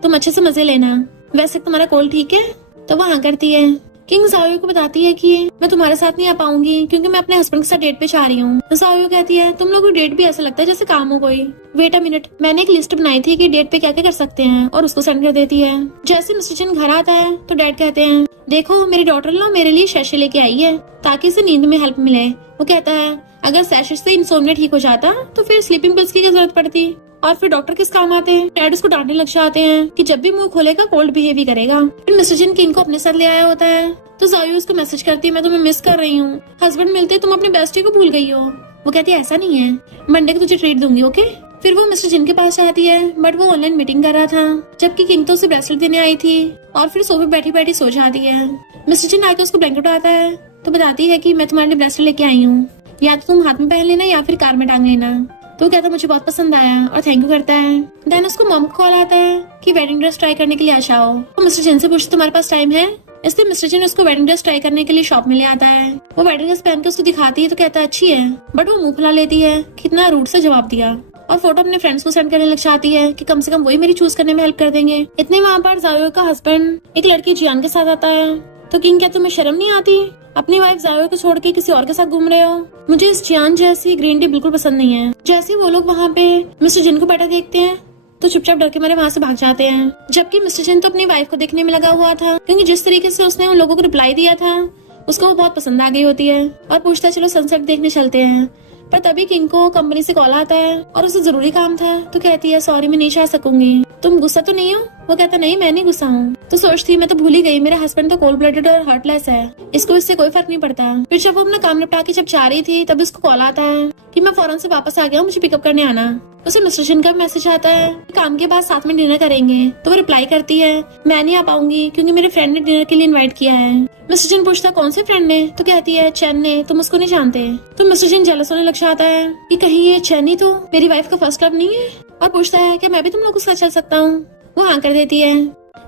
तुम अच्छे से मजे लेना, वैसे तुम्हारा कॉल ठीक है? तो वो हाँ करती है। किंग जाओयू को बताती है कि मैं तुम्हारे साथ नहीं आ पाऊंगी क्योंकि मैं अपने हस्बैंड के साथ डेट पे जा रही हूँ। तो जाओयू कहती है तुम लोगों को डेट भी ऐसा लगता है जैसे काम हो कोई। वेट अ मिनट, मैंने एक लिस्ट बनाई थी कि डेट पे क्या क्या कर सकते हैं और उसको सेंड कर देती है। जैसे मिस्टर जिन घर आता है तो डैड कहते हैं देखो मेरी डॉटर लो मेरे लिए शैशे लेके आई है ताकि इसे नींद में हेल्प मिले। वो कहता है अगर शैशे से इंसोम्निया ठीक हो जाता तो फिर स्लीपिंग पिल्स की क्या जरूरत पड़ती। और फिर डॉक्टर किस काम आते हैं? डैड उसको डांटने लग जाते हैं कि जब भी मुंह खोलेगा कोल्ड बिहेव ही करेगा। फिर मिस्टर जिन किंग को अपने साथ ले आया होता है। तो जाओयू उसको मैसेज करती है मैं तुम्हें मिस कर रही हूँ, हस्बैंड मिलते तुम अपने बेस्टी को भूल गई हो। वो कहती है ऐसा नहीं है, मंडे को तुझे ट्रीट दूंगी ओके। फिर वो मिस्टर जिन के पास आती है बट वो ऑनलाइन मीटिंग कर रहा था जबकि किंग तो उसे ब्रेसलेट देने आई थी। और फिर सोफे बैठी बैठी सो जाती है। मिस्टर जिन आके उसको ब्लैंकेट आता है तो बताती है कि मैं तुम्हारे लिए ब्रेसलेट लेके आई हूँ, या तो तुम हाथ में पहन लेना या फिर कार में टांग लेना। तो कहता मुझे बहुत पसंद आया और थैंक यू करता है। देन उसको मॉम को कॉल आता है कि वेडिंग ड्रेस ट्राई करने के लिए आ जाओ। तो मिस्टर जिन से पूछते तुम्हारे पास टाइम है? इसलिए मिस्टर जिन उसको वेडिंग ड्रेस ट्राई करने के लिए शॉप में ले आता है। वो वेडिंग ड्रेस पहन के उसको दिखाती है तो कहता है अच्छी है, बट वो मुंह फुला लेती है। कितना रूड से जवाब दिया। और फोटो अपने फ्रेंड्स को सेंड करने लग जाती है कि कम से कम वही मेरी चूज करने में हेल्प कर देंगे। इतने वहाँ पर जाओयू का हस्बैंड एक लड़की जियान के साथ आता है। तो किंग क्या तुम्हें शर्म नहीं आती? अपनी वाइफ जायो को छोड़ के किसी और के साथ घूम रहे हो। मुझे इस चियान जैसी ग्रीन टी बिल्कुल पसंद नहीं है। जैसे वो लोग वहाँ पे मिस्टर जिन को बैठा देखते हैं तो चुपचाप डर के मारे वहाँ से भाग जाते हैं। जबकि मिस्टर जिन तो अपनी वाइफ को देखने में लगा हुआ था, क्योंकि जिस तरीके से उसने उन लोगों को रिप्लाई दिया था उसको वो बहुत पसंद आ गई होती है और पूछता है चलो सनसेट देखने चलते हैं। पर तभी किंग को कंपनी से कॉल आता है और उसे जरूरी काम था तो कहती है सॉरी मैं नहीं आ सकूंगी। तुम गुस्सा तो नहीं हो? वो कहता नहीं मैं नहीं गुस्सा हूँ। तो सोचती मैं तो भूल ही गई मेरा हस्बैंड तो कोल्ड ब्लडेड और हार्टलेस है, इसको इससे कोई फर्क नहीं पड़ता। फिर जब वो अपना काम निपटा के जब जा रही थी तभी उसको कॉल आता है कि मैं फौरन से वापस आ गया हूँ, मुझे पिकअप करने आना। उसे मिस्टर जिन का मैसेज आता है काम के बाद साथ में डिनर करेंगे। तो वो रिप्लाई करती है मैं नहीं आ पाऊंगी क्योंकि मेरे फ्रेंड ने डिनर के लिए इनवाइट किया है। मिस्टर जिन पूछता कौन से फ्रेंड ने? तो कहती है चैन ने, तुम उसको नहीं जानते। तो मिस्टर जिन जेलस होने लग जाता है कि कहीं ये चैन ही तो मेरी वाइफ का फर्स्ट लव नहीं है, और पूछता है कि मैं भी तुम लोग उसका चल सकता हूँ। वो हाँ कर देती है।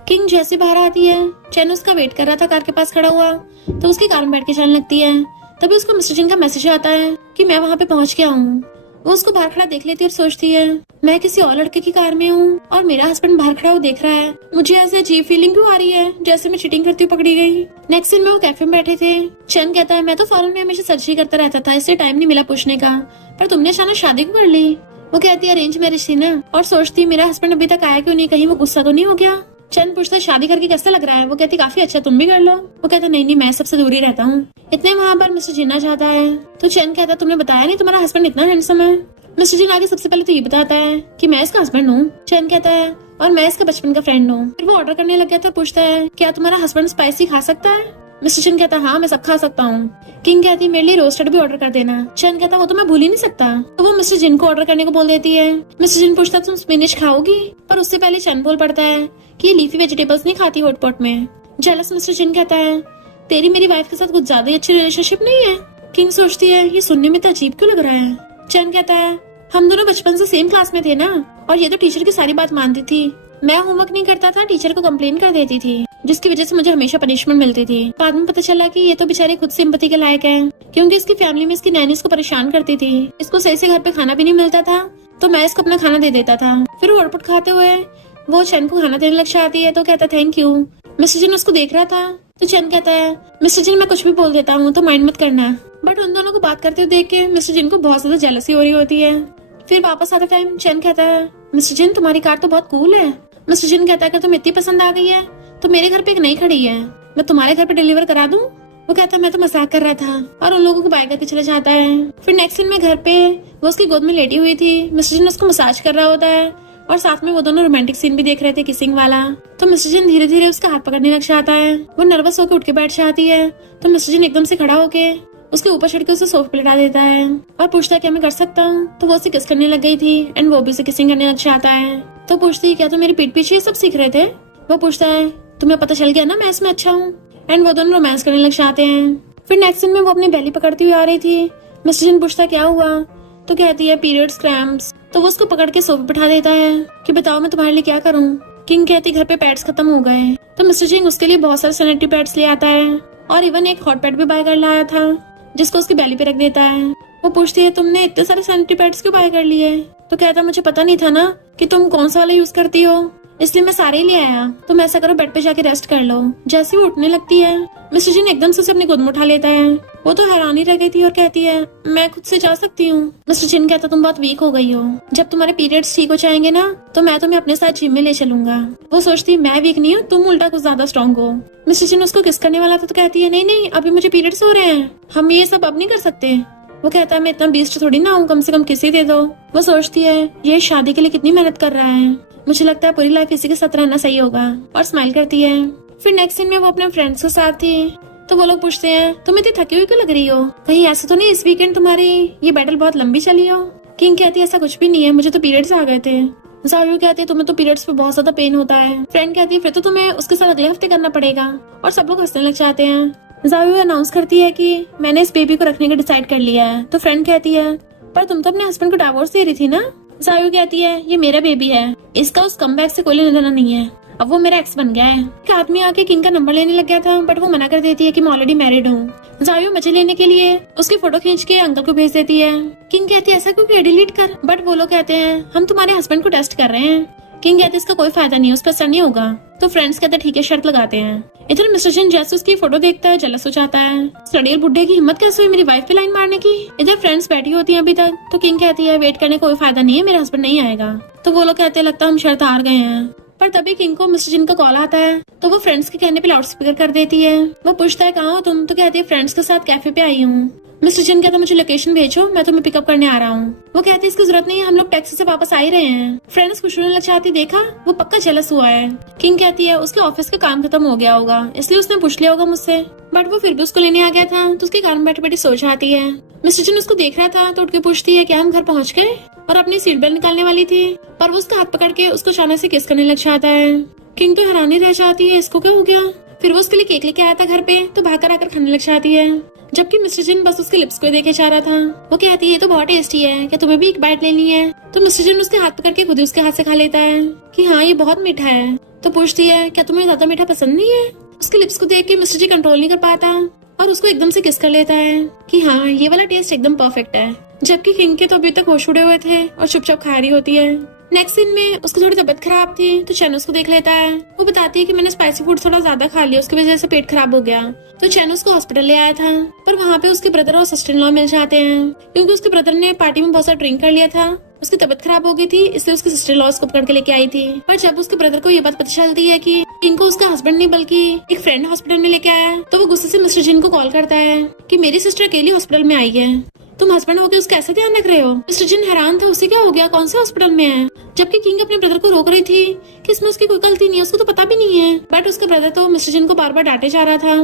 किंग जैसे बाहर आती है, चैन उसका वेट कर रहा था कार के पास खड़ा हुआ, तो उसकी कार में बैठ के चलने लगती है। तभी उसको मिस्टर जिन का मैसेज आता है कि मैं वहाँ पे पहुँच गया हूँ। वो उसको बाहर खड़ा देख लेती है और सोचती है मैं किसी और लड़के की कार में हूँ और मेरा हस्बैंड बाहर खड़ा वो देख रहा है। मुझे ऐसे अजीब फीलिंग क्यों आ रही है जैसे मैं चीटिंग करती हुई पकड़ी गई। नेक्स्ट सीन में वो कैफे में बैठे थे। चैन कहता है मैं तो फॉरन में हमेशा सर्च ही करता रहता था, इससे टाइम नहीं मिला पूछने का, पर तुमने अचानक शादी क्यों कर ली? वो कहती है अरेंज मैरिज थी ना, और सोचती मेरा हस्बैंड अभी तक आया क्यों नहीं, कहीं वो गुस्सा तो नहीं हो गया। चैन पूछता है शादी करके कैसा लग रहा है? वो कहती काफी अच्छा, तुम भी कर लो। वो कहता नहीं नहीं मैं सबसे दूर ही रहता हूँ। इतने वहाँ पर मिस्टर जिन्ना चाहता है तो चैन कहता तुमने बताया नहीं तुम्हारा हस्बैंड इतना हैंडसम है। मिस्टर जिन आगे सबसे पहले तो ये बताता है कि मैं इसका हस्बैंड हूँ। चैन कहता है और मैं इसका बचपन का फ्रेंड हूँ। फिर वो ऑर्डर करने लग गया था, पूछता है क्या तुम्हारा हस्बैंड स्पाइसी खा सकता है? मिस्टर जिन कहता हाँ मैं सब खा सकता हूँ। किंग कहती मेरे लिए रोस्टेड भी ऑर्डर कर देना। चैन कहता वो तो मैं भूल ही नहीं सकता। तो वो मिस्टर जिन को ऑर्डर करने को बोल देती है। मिस्टर जिन पूछता तुम स्पिनिच खाओगी? पर उससे पहले चैन बोल पड़ता है कि ये लीफी वेजिटेबल्स नहीं खाती हॉट पॉट में। जेलस मिस्टर जिन कहता है तेरी मेरी वाइफ के साथ कुछ ज्यादा ही अच्छी रिलेशनशिप नहीं है। किंग सोचती है ये सुनने में तो अजीब क्यों लग रहा है। चैन कहता है हम दोनों बचपन से सेम क्लास में थे ना, और ये तो टीचर की सारी बात मानती थी। मैं होमवर्क नहीं करता था, टीचर को कंप्लेन कर देती थी, जिसकी वजह से मुझे हमेशा पनिशमेंट मिलती थी। बाद में पता चला कि ये तो बेचारी खुद सिंपैथी के लायक है, क्योंकि इसकी फैमिली में इसकी नैनी इसको परेशान करती थी। इसको सही से घर पे खाना भी नहीं मिलता था, तो मैं इसको अपना खाना दे देता था। फिर वो औरपुट खाते हुए वो चैन को खाना देने लग जाती है, तो कहता थैंक यू। मिस्टर जिन उसको देख रहा था, तो चैन कहता है मिस्टर जिन मैं कुछ भी बोल देता हूँ तो माइंड मत करना। बट उन दोनों को बात करते हुए देख के मिस्टर जिन को बहुत ज्यादा जेलसी हो रही होती है। फिर वापस आते टाइम चैन कहता है मिस्टर जिन तुम्हारी कार तो बहुत कूल है। मिस्टर जिन कहता है अगर तुम्हें इतनी पसंद आ गई है तो मेरे घर पे एक नई खड़ी है, मैं तुम्हारे घर पे डिलीवर करा दूं? वो कहता है मैं तो मजाक कर रहा था, और उन लोगों को बाय करके चला जाता है। फिर नेक्स्ट सीन में घर पे वो उसकी गोद में लेटी हुई थी। मिस्टर जिन उसको मसाज कर रहा होता है और साथ में वो दोनों रोमांटिक सीन भी देख रहे थे, किसिंग वाला। तो मिस्टर जिन धीरे धीरे उसका हाथ पकड़ने लग जाता है। वो नर्वस होकर उठ के बैठ जाती है, तो मिस्टर जिन एकदम से खड़ा होके उसके ऊपर चढ़ के उसे सोफे पे लिटा देता है और पूछता है क्या मैं कर सकता हूँ। तो वो उसे किस करने लग गई थी एंड वो भी उसे किसिंग करने लग जाता है। तो पूछती है क्या तुम मेरे पीठ पीछे सब सीख रहे थे? वो पूछता है तुम्हें पता चल गया ना मैं इसमें अच्छा हूँ, एंड वो दोनों रोमांस करने लग जाते हैं। फिर नेक्स्ट सीन में वो अपनी बेली पकड़ती हुई आ रही थी। मिस्टर जिन पूछता क्या हुआ? तो कहती है पीरियड्स क्रैम्प्स। तो वो उसको पकड़ के सोफे बिठा देता है कि बताओ मैं तुम्हारे लिए क्या करूँ। किंग कहती घर पे पैड्स खत्म हो गए। तो मिस्टर जिन उसके लिए बहुत सारे सैनिटरी पैड्स ले आता है और इवन एक हॉट पैड भी बाय कर लाया था, जिसको उसकी बेली पे रख देता है। वो पूछती है तुमने इतने सारे सैनिटरी पैड्स क्यों बाय कर लिए? तो कहता मुझे पता नहीं था ना कि तुम कौन सा वाला यूज करती हो, इसलिए मैं सारे ही ले आया। तुम ऐसा करो बेड पे जाके रेस्ट कर लो। जैसे वो उठने लगती है मिस्टर जिन एकदम से उसे अपनी गोद में उठा लेता है। वो तो हैरानी रह गई थी और कहती है मैं खुद से जा सकती हूँ। मिस्टर जिन कहता तुम बहुत वीक हो गई हो, जब तुम्हारे पीरियड्स ठीक हो जाएंगे ना तो मैं तुम्हें अपने साथ जिम में ले चलूंगा। वो सोचती मैं वीक नहीं हूँ, तुम उल्टा कुछ ज्यादा स्ट्रॉन्ग हो। मिस्टर जिन उसको किस करने वाला था, तो कहती है नहीं नहीं अभी मुझे पीरियड्स हो रहे हैं, हम ये सब अब नहीं कर सकते। वो कहता है मैं इतना बीस्ट थोड़ी ना हूँ, कम से कम किसी दे दो। वो सोचती है ये शादी के लिए कितनी मेहनत कर रहा है, मुझे लगता है पूरी लाइफ इसी के साथ रहना सही होगा, और स्माइल करती है। फिर नेक्स्ट सीन में वो अपने फ्रेंड्स के साथ थी। तो वो लोग पूछते हैं तुम इतनी थकी हुई क्यों लग रही हो, कहीं ऐसा तो नहीं इस वीकेंड तुम्हारी ये बैटल बहुत लंबी चली हो? किंग कहती है ऐसा कुछ भी नहीं है, मुझे तो पीरियड्स आ गए थे। जायू कहती है तुम्हें तो पीरियड्स पे बहुत ज्यादा पेन होता है। फ्रेंड कहती है फिर तो तुम्हें उसके साथ अगले हफ्ते करना पड़ेगा, और सब लोग हंसने लग जाते हैं। जायू अनाउंस करती है कि मैंने इस बेबी को रखने का डिसाइड कर लिया है। तो फ्रेंड कहती है पर तुम तो अपने हस्बैंड को डिवोर्स दे रही थी ना। जायू कहती है ये मेरा बेबी है, इसका उस कमबैक से कोई लेना देना नहीं है, अब वो मेरा एक्स बन गया है। एक आदमी आके किंग का नंबर लेने लग गया था, बट वो मना कर देती है कि मैं ऑलरेडी मैरिड हूँ। जायू मजे लेने के लिए उसकी फोटो खींच के अंकल को भेज देती है। किंग कहती है ऐसा क्यों किया, डिलीट कर। बट वो लोग कहते हैं हम तुम्हारे हस्बैंड को टेस्ट कर रहे हैं। किंग कहते इसका कोई फायदा नहीं है, उस पर असर नहीं होगा। तो फ्रेंड्स कहते ठीक है शर्त लगाते हैं। इधर मिस्टर जिन जैसे उसकी फोटो देखता है जलस हो जाता है। स्टडीर बुड्ढे की हिम्मत कैसे हुई मेरी वाइफ पे लाइन मारने की। इधर फ्रेंड्स बैठी होती है अभी तक, तो किंग कहती है वेट करने कोई फायदा नहीं है, मेरा हस्बैंड नहीं आएगा। तो वो लोग कहते हैं लगता है हम शर्त हार गए हैं। पर तभी किंग को मिस्टर जिन का कॉल आता है, तो वो फ्रेंड्स के कहने पे लाउड स्पीकर कर देती है। वो पूछता है कहाँ हो तुम, तो कहती है फ्रेंड्स के साथ कैफे पे आई हूँ। मिस्टर जिन कहता मुझे लोकेशन भेजो, मैं तुम्हें पिकअप करने आ रहा हूँ। वो कहती है इसकी जरूरत नहीं है, हम लोग टैक्सी से वापस आ ही रहे हैं। फ्रेंड्स खुश होने लग जाती, देखा वो पक्का जेलस हुआ है। किंग कहती है उसके ऑफिस का काम खत्म हो गया होगा, इसलिए उसने पूछ लिया होगा मुझसे, बट वो फिर भी उसको लेने आ गया था, तो उसके कारण बैठे बैठे सोच आती है। मिस्टर जिन उसको देख रहा था तो उठ के पूछती है क्या हम घर पहुँच गए, और अपनी सीट बेल्ट निकालने वाली थी, पर वो उसका हाथ पकड़ के उसको अचानक से किस करने लग जाता है। किंग तो हैरानी रह जाती है, इसको क्या हो गया। फिर वो उसके लिए केक लेके आया था घर पे, तो भाग कर आकर खाने लग जाती है, जबकि मिस्टर जिन बस उसके लिप्स को देखे जा रहा था। वो कहती है ये तो बहुत टेस्टी है, क्या तुम्हें भी एक बाइट लेनी है। तो मिस्टर जिन उसके हाथ पकड़ के खुद ही उसके हाथ से खा लेता है कि हाँ ये बहुत मीठा है। तो पूछती है क्या तुम्हें ज्यादा मीठा पसंद नहीं है। उसके लिप्स को देख के मिस्टर जी कंट्रोल नहीं कर पाता और उसको एकदम से किस कर लेता है कि हाँ ये वाला टेस्ट एकदम परफेक्ट है। जबकि किंग के तो अभी तक होश उड़े हुए थे और चुपचाप खा रही होती है। नेक्स्ट सीन में उसकी थोड़ी तबीयत खराब थी, तो चैन उसको देख लेता है। वो बताती है कि मैंने स्पाइसी फूड थोड़ा ज्यादा खा लिया, उसकी वजह से पेट खराब हो गया। तो चैन उसको हॉस्पिटल ले आया था, पर वहाँ पे उसके ब्रदर और सिस्टर इन लॉ मिल जाते हैं, क्योंकि उसके ब्रदर ने पार्टी में बहुत सारा ड्रिंक कर लिया था। उसकी तबीयत खराब हो गई थी, इसलिए उसकी सिस्टर इन लॉ उसको पकड़ के लेके आई थी। पर जब उसके ब्रदर को ये बात पता चलती है कि इनको उसका हस्बैंड नहीं बल्कि एक फ्रेंड हॉस्पिटल में लेके आया, तो वो गुस्से से मिस्टर जिन को कॉल करता है कि मेरी सिस्टर अकेली हॉस्पिटल में आई है, तुम हस्बैंड होके उसका ऐसा ध्यान रख रहे हो। मिस्टर जिन हैरान था, उसे क्या हो गया, कौन से हॉस्पिटल में है। जबकि किंग अपने ब्रदर को रोक रही थी कि इसमें उसकी कोई गलती नहीं है, उसको तो पता भी नहीं है। बट उसका ब्रदर तो मिस्टर जिन को बार बार डांटे जा रहा था,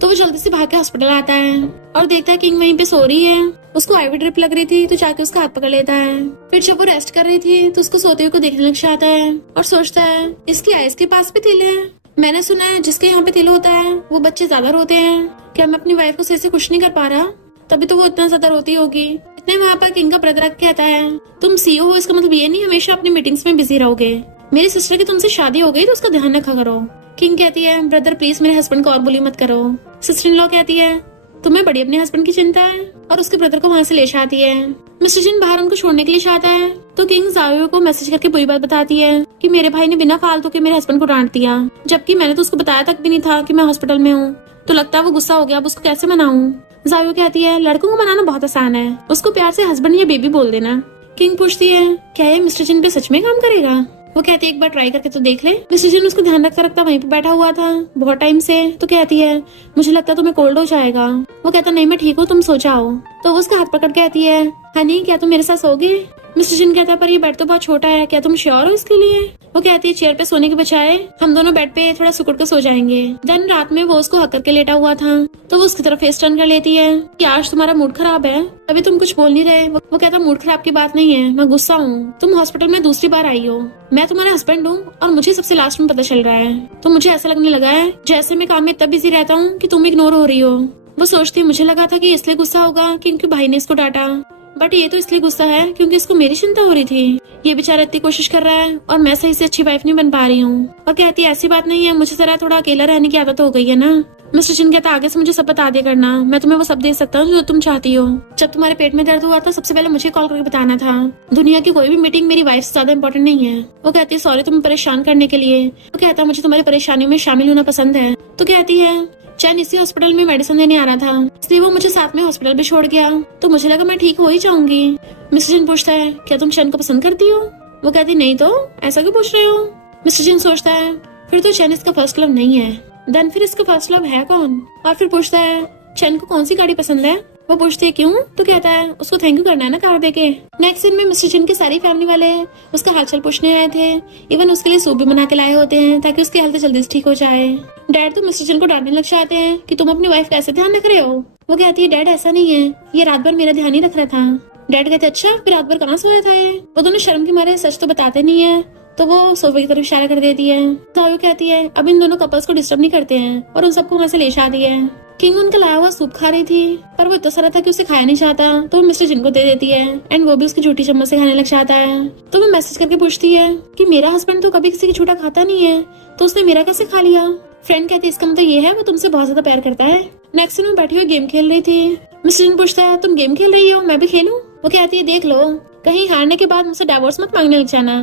तो वो जल्दी से भाग के हॉस्पिटल आता है और देखता है किंग वहीं पे सो रही है। उसको आईवी ड्रिप लग रही थी, तो जाके उसका हाथ पकड़ लेता है। फिर जब वो रेस्ट कर रही थी तो उसको सोते हुए को देखने लग जाता है और सोचता है इसकी आइस के पास भी तिल है। मैंने सुना है जिसके यहाँ पे तिल होता है वो बच्चे ज्यादा रोते हैं, क्या मैं अपनी वाइफ को सही से खुश नहीं कर पा रहा, तभी तो वो इतना ज्यादा रोती होगी। इतने वहाँ पर किंग का ब्रदर कहता है तुम सीईओ हो, इसका मतलब ये नहीं हमेशा अपनी मीटिंग्स में बिजी रहोगे। मेरी सिस्टर की तुमसे शादी हो गई तो उसका ध्यान रखा करो। किंग कहती है ब्रदर प्लीज मेरे हस्बैंड को और बुली मत करो। सिस्टर इन लॉ कहती है तुम्हें बड़ी अपने हस्बैंड की चिंता है, और उसके ब्रदर को वहाँ से ले जाती है। मिस्टर जिन बाहर उनको छोड़ने के लिए चाहता है, तो किंग जाओ को मैसेज करके बुरी बात बताती है कि मेरे भाई ने बिना फालतू के मेरे हस्बैंड को डांट दिया, जबकि मैंने तो उसको बताया तक भी नहीं था कि मैं हॉस्पिटल में हूँ। तो लगता है वो गुस्सा हो गया, अब उसको कैसे मनाऊं। जायो कहती है लड़कों को मनाना बहुत आसान है, उसको प्यार से हस्बैंड या बेबी बोल देना। किंग पूछती है क्या ये मिस्टर जिन पे सच में काम करेगा। वो कहती है एक बार ट्राई करके तो देख ले। मिस्टर जिन उसको ध्यान रखता रखता वहीं पे बैठा हुआ था बहुत टाइम से, तो कहती है मुझे लगता है तुम्हें कोल्ड हो जाएगा। वो कहता नहीं मैं ठीक हूँ, तुम सो जाओ। तो वो उसका हाथ पकड़ कहती है हनी क्या तुम मेरे साथ सोगे। मिस्टर जिन कहता है पर ये बेड तो बहुत छोटा है, क्या तुम श्योर हो इसके लिए। वो कहती है चेयर पे सोने के बजाय हम दोनों बेड पे थोड़ा सुकड़ कर सो जाएंगे। देन रात में वो उसको हक करके लेटा हुआ था, तो वो उसकी तरफ फेस टर्न कर लेती है कि आज तुम्हारा मूड खराब है, अभी तुम कुछ बोल नहीं रहे। वो कहता मूड खराब की बात नहीं है, मैं गुस्सा हूँ, तुम हॉस्पिटल में दूसरी बार आई हो, मैं तुम्हारा हस्बैंड हूँ और मुझे सबसे लास्ट में पता चल रहा है, तो मुझे ऐसा लगने लगा है जैसे मैं काम में तब बिजी रहता हूँ कि तुम इग्नोर हो रही हो। वो सोचती है मुझे लगा था कि इसलिए गुस्सा होगा कि इनके भाई ने इसको डांटा, बट ये तो इसलिए गुस्सा है क्योंकि इसको मेरी चिंता हो रही थी। ये बेचारा इतनी कोशिश कर रहा है और मैं सही से अच्छी वाइफ नहीं बन पा रही हूँ। और कहती है ऐसी बात नहीं है, मुझे जरा थोड़ा अकेला रहने की आदत हो गई है ना। मिस्टर जिन कहता आगे से मुझे सब बता दिया करना, मैं तुम्हें वो सब दे सकता हूँ जो तुम चाहती हो। जब तुम्हारे पेट में दर्द हुआ था सबसे पहले मुझे कॉल करके बताना था। दुनिया की कोई भी मीटिंग मेरी वाइफ से ज्यादा इम्पोर्टेंट नहीं है। वो कहती है सॉरी तुम्हें परेशान करने के लिए। वो कहता है मुझे तुम्हारी परेशानियों में शामिल होना पसंद है। तो कहती है चैन इसी हॉस्पिटल में मेडिसिन देने आ रहा था, इसलिए वो मुझे साथ में हॉस्पिटल भी छोड़ गया, तो मुझे लगा मैं ठीक हो ही जाऊंगी। मिस्टर जिन पूछता है क्या तुम चैन को पसंद करती हो। वो कहती नहीं, तो ऐसा क्यों पूछ रहे हो। मिस्टर जिन सोचता है फिर तो चैन इसका फर्स्ट लव नहीं है, देन फिर इसका फर्स्ट लव है कौन। और फिर पूछता है चैन को कौन सी गाड़ी पसंद है। वो पूछती है क्यों, तो कहता है उसको थैंक यू करना है ना कार देके। नेक्स्ट सीन में मिस्टर जिन की सारी फैमिली वाले उसका हालचाल पूछने आए थे, इवन उसके लिए सूप भी बना के लाए होते हैं ताकि उसकी हेल्थ जल्दी से ठीक हो जाए। डैड तो मिस्टर जिन को डांटने लग जाते हैं कि तुम अपनी वाइफ का ऐसे ध्यान रख रहे हो। वो कहती है डैड ऐसा नहीं है, ये रात भर मेरा ध्यान ही रख रहा था। डैड कहते अच्छा फिर रात भर कहाँ सोया था ये। वो दोनों शर्म के मारे सच तो बताते नहीं है, तो वो सोफे की तरफ इशारा कर देती है। तो कहती है अब इन दोनों कपल्स को डिस्टर्ब नहीं करते हैं, और उन सबको वहाँ से ले जाती है। किंग उनका लाया हुआ सूप खा रही थी, पर वो इतना सारा था कि उसे खाया नहीं चाहता, तो वो मिस्टर जिन को दे देती है एंड वो भी उसकी झूठी चम्मच से खाने लग जाता है। तो वो मैसेज करके पूछती है कि मेरा हस्बैंड तो कभी किसी की झूठा खाता नहीं है, तो उसने मेरा कैसे खा लिया। फ्रेंड कहती है इसका मतलब ये है वो तुमसे बहुत ज्यादा प्यार करता है। नेक्स्ट दिन वो बैठी हुई गेम खेल रही थी। मिस्टर जिन पूछता है तुम गेम खेल रही हो, मैं भी खेलूं। वो कहती है देख लो, कहीं हारने के बाद मुझसे डाइवोर्स मत मांगने लग जाना।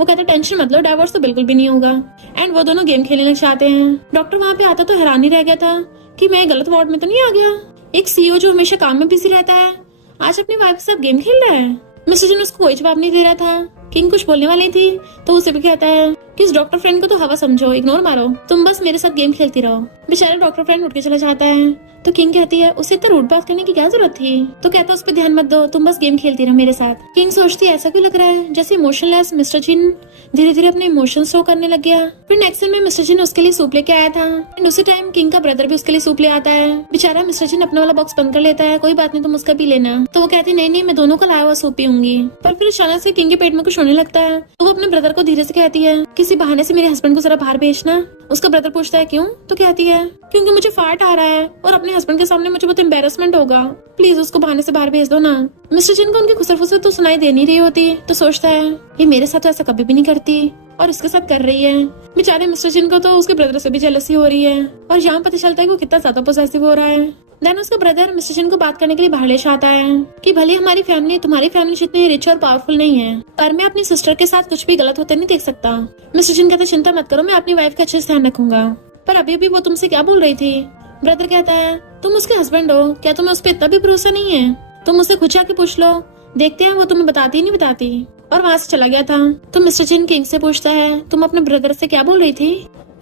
वो कहता है टेंशन मत लो, डाइवोर्स तो बिल्कुल भी नहीं होगा। एंड वो दोनों गेम खेलने लग जाते हैं। डॉक्टर वहाँ पे आता तो हैरान ही रह गया था कि मैं गलत वार्ड में तो नहीं आ गया। एक सीईओ जो हमेशा काम में बिजी रहता है आज अपनी वाइफ के साथ गेम खेल रहा है। मिस्टर जिन उसको कोई जवाब नहीं दे रहा था। किंग कुछ बोलने वाली थी तो उसे भी कहता है कि इस डॉक्टर फ्रेंड को तो हवा समझो, इग्नोर मारो, तुम बस मेरे साथ गेम खेलती रहो। बेचारा डॉक्टर फ्रेंड उठ के चला जाता है तो किंग कहती है उसे इतना रूड बात करने की क्या जरूरत थी। तो कहता है उस पर ध्यान मत दो, तुम बस गेम खेलती रहो मेरे साथ। किंग सोचती है ऐसा क्यों लग रहा है जैसे इमोशनलेस मिस्टर जिन धीरे धीरे अपने इमोशन शो करने लग गया। फिर नेक्स्ट में मिस्टर जिन उसके लिए सूप लेके आया था एंड उसी टाइम किंग का ब्रदर भी उसके लिए सूप ले आता है। बेचारा मिस्टर जिन अपना वाला बॉक्स बंद कर लेता है, कोई बात नहीं तुम उसका पी लेना। तो वो कहती नहीं नहीं मैं दोनों का लाया हुआ सूप पीऊंगी। पर फिर अचानक से किंग के पेट में कुछ होने लगता है तो वो अपने ब्रदर को धीरे से कहती है किसी बहाने से मेरे हस्बैंड को जरा बाहर भेजना। उसका ब्रदर पूछता है क्यों? तो कहती है क्योंकि मुझे फाट आ रहा है और अपने हस्बैंड के सामने मुझे बहुत एम्बेरसमेंट होगा, प्लीज उसको बहाने से बाहर भेज दो ना। मिस्टर जिन को उनकी खुसर फुसर तो सुनाई दे नहीं रही होती तो सोचता है ये मेरे साथ तो ऐसा कभी भी नहीं करती और इसके साथ कर रही है। बेचारे मिस्टर जिन को तो उसके ब्रदर से भी जेलसी हो रही है और यहाँ पता चलता है कि वो कितना ज्यादा पोसेसिव हो रहा है। देन उसका ब्रदर मिस्टर जिन को बात करने के लिए बाहर ले आता है कि भले हमारी फैमिली तुम्हारी फैमिली जितनी रिच और पावरफुल नहीं है पर मैं अपनी सिस्टर के साथ कुछ भी गलत होते नहीं देख सकता। मिस्टर जिन कहता चिंता मत करो, मैं अपनी वाइफ का अच्छे से ध्यान रखूंगा। पर अभी भी वो तुमसे क्या बोल रही थी? ब्रदर कहता है तुम उसके हस्बैंड हो, क्या तुम्हें उस पर इतना भी भरोसा नहीं है? तुम उससे खुद जाके पूछ लो, देखते हैं वो तुम्हें बताती ही नहीं बताती। और वहाँ से चला गया था। तो मिस्टर जिन किंग से पूछता है तुम अपने ब्रदर से क्या बोल रही थी?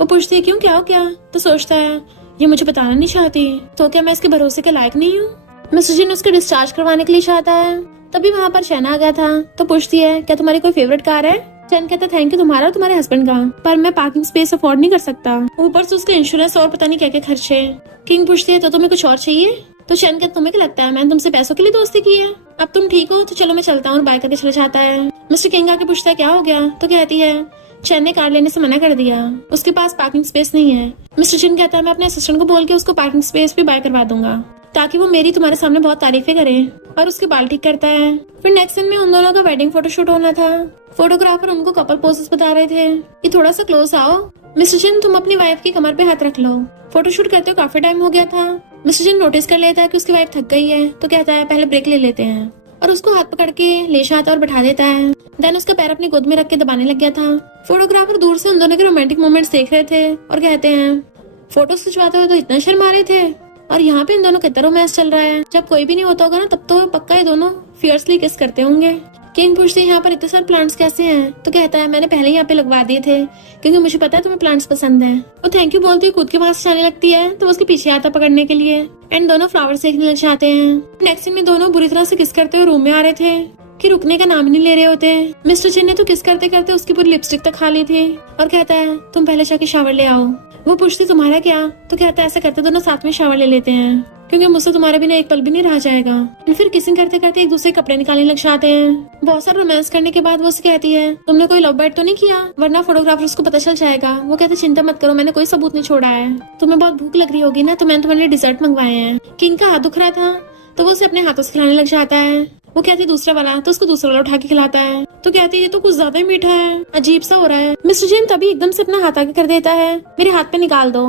वो पूछती है क्यों, क्या हो क्या? तो सोचता है ये मुझे बताना नहीं चाहती तो क्या मैं इसके भरोसे के लायक नहीं हूँ। मिस्टर जिन उसके डिस्चार्ज करवाने के लिए चाहता है तभी वहाँ पर शहना आ गया था तो पूछती है क्या तुम्हारी कोई फेवरेट कार है? चैन कहता थैंक यू तुम्हारा और तुम्हारे हस्बैंड का, पर मैं पार्किंग स्पेस अफोर्ड नहीं कर सकता, ऊपर से उसका इंश्योरेंस और पता नहीं क्या क्या खर्चे। किंग पूछती है तो तुम्हें कुछ और चाहिए? तो चैन कहता तुम्हें क्या लगता है मैंने तुमसे पैसों के लिए दोस्ती की है? अब तुम ठीक हो तो चलो मैं चलता हूँ और बाय करके चला जाता है। मिस्टर किंग आके पूछता है क्या हो गया? तो कहती है चैन ने कार लेने से मना कर दिया, उसके पास पार्किंग स्पेस नहीं है। मिस्टर जिन कहता है मैं अपने असिस्टेंट को बोल के उसको पार्किंग स्पेस भी बाय करवा दूंगा ताकि वो मेरी तुम्हारे सामने बहुत तारीफें करे, और उसके बाल ठीक करता है। फिर नेक्स्ट सीन में उन दोनों का वेडिंग फोटोशूट होना था। फोटोग्राफर उनको कपल पोजेस बता रहे थे कि थोड़ा सा क्लोज आओ। मिस्टर जिन तुम अपनी वाइफ की कमर पे हाथ रख लो। फोटोशूट करते हुए काफी टाइम हो गया था। मिस्टर जिन नोटिस कर लेता है कि उसकी वाइफ थक गई है तो कहता है पहले ब्रेक ले लेते हैं, और उसको हाथ पकड़ के ले जाता और बैठा देता है। देन उसका पैर अपनी गोद में रख के दबाने लग गया था। फोटोग्राफर दूर से उन दोनों के रोमांटिक मोमेंट्स देख रहे थे और कहते हैं फोटो खिंचवाते हुए तो इतना शर्मा रहे थे और यहाँ पे इन दोनों का इतना रोमांस चल रहा है, जब कोई भी नहीं होता होगा ना तब तो पक्का ये दोनों फियर्सली किस करते होंगे। किंग पूछते हैं यहाँ पर इतने सारे प्लांट्स कैसे हैं? तो कहता है मैंने पहले यहाँ पे लगवा दिए थे क्योंकि मुझे पता है तुम्हें प्लांट्स पसंद है। वो थैंक यू बोलती हुई खुद के पास जाने लगती है तो उसके पीछे आता पकड़ने के लिए एंड दोनों फ्लावर्स देखने लग जाते हैं। नेक्स्ट सीन में दोनों बुरी तरह से किस करते हुए रूम में आ रहे थे कि रुकने का नाम नहीं ले रहे होते। मिस्टर जिन ने तो किस करते करते उसकी पूरी लिपस्टिक तक खा ली थी और कहता है तुम पहले जाके शावर ले आओ। वो पूछती तुम्हारा क्या? तो कहता है ऐसा करते दोनों साथ में शावर ले लेते हैं क्योंकि मुझसे तुम्हारे बिना एक पल भी नहीं रहा जाएगा। फिर किसिंग करते करते एक दूसरे कपड़े निकालने लग जाते हैं। बहुत सारा रोमांस करने के बाद वो उससे कहती है तुमने कोई लव बाइट तो नहीं किया वरना फोटोग्राफर को पता चल जाएगा। वो कहते चिंता मत करो मैंने कोई सबूत नहीं छोड़ा है। तुम्हें बहुत भूख लग रही होगी ना तो मैंने तुम्हारे लिए डिजर्ट मंगवाए हैं। किंग का हाथ दुख रहा था तो वो उसे अपने हाथों से खिलाने लग जाता है। वो कहती है दूसरा वाला तो उसको दूसरा वाला उठा के खिलाता है तो कहती है ये तो कुछ ज्यादा ही मीठा है, अजीब सा हो रहा है। मिस्टर जिन तभी एकदम से अपना हाथ आगे कर देता है मेरे हाथ पे निकाल दो।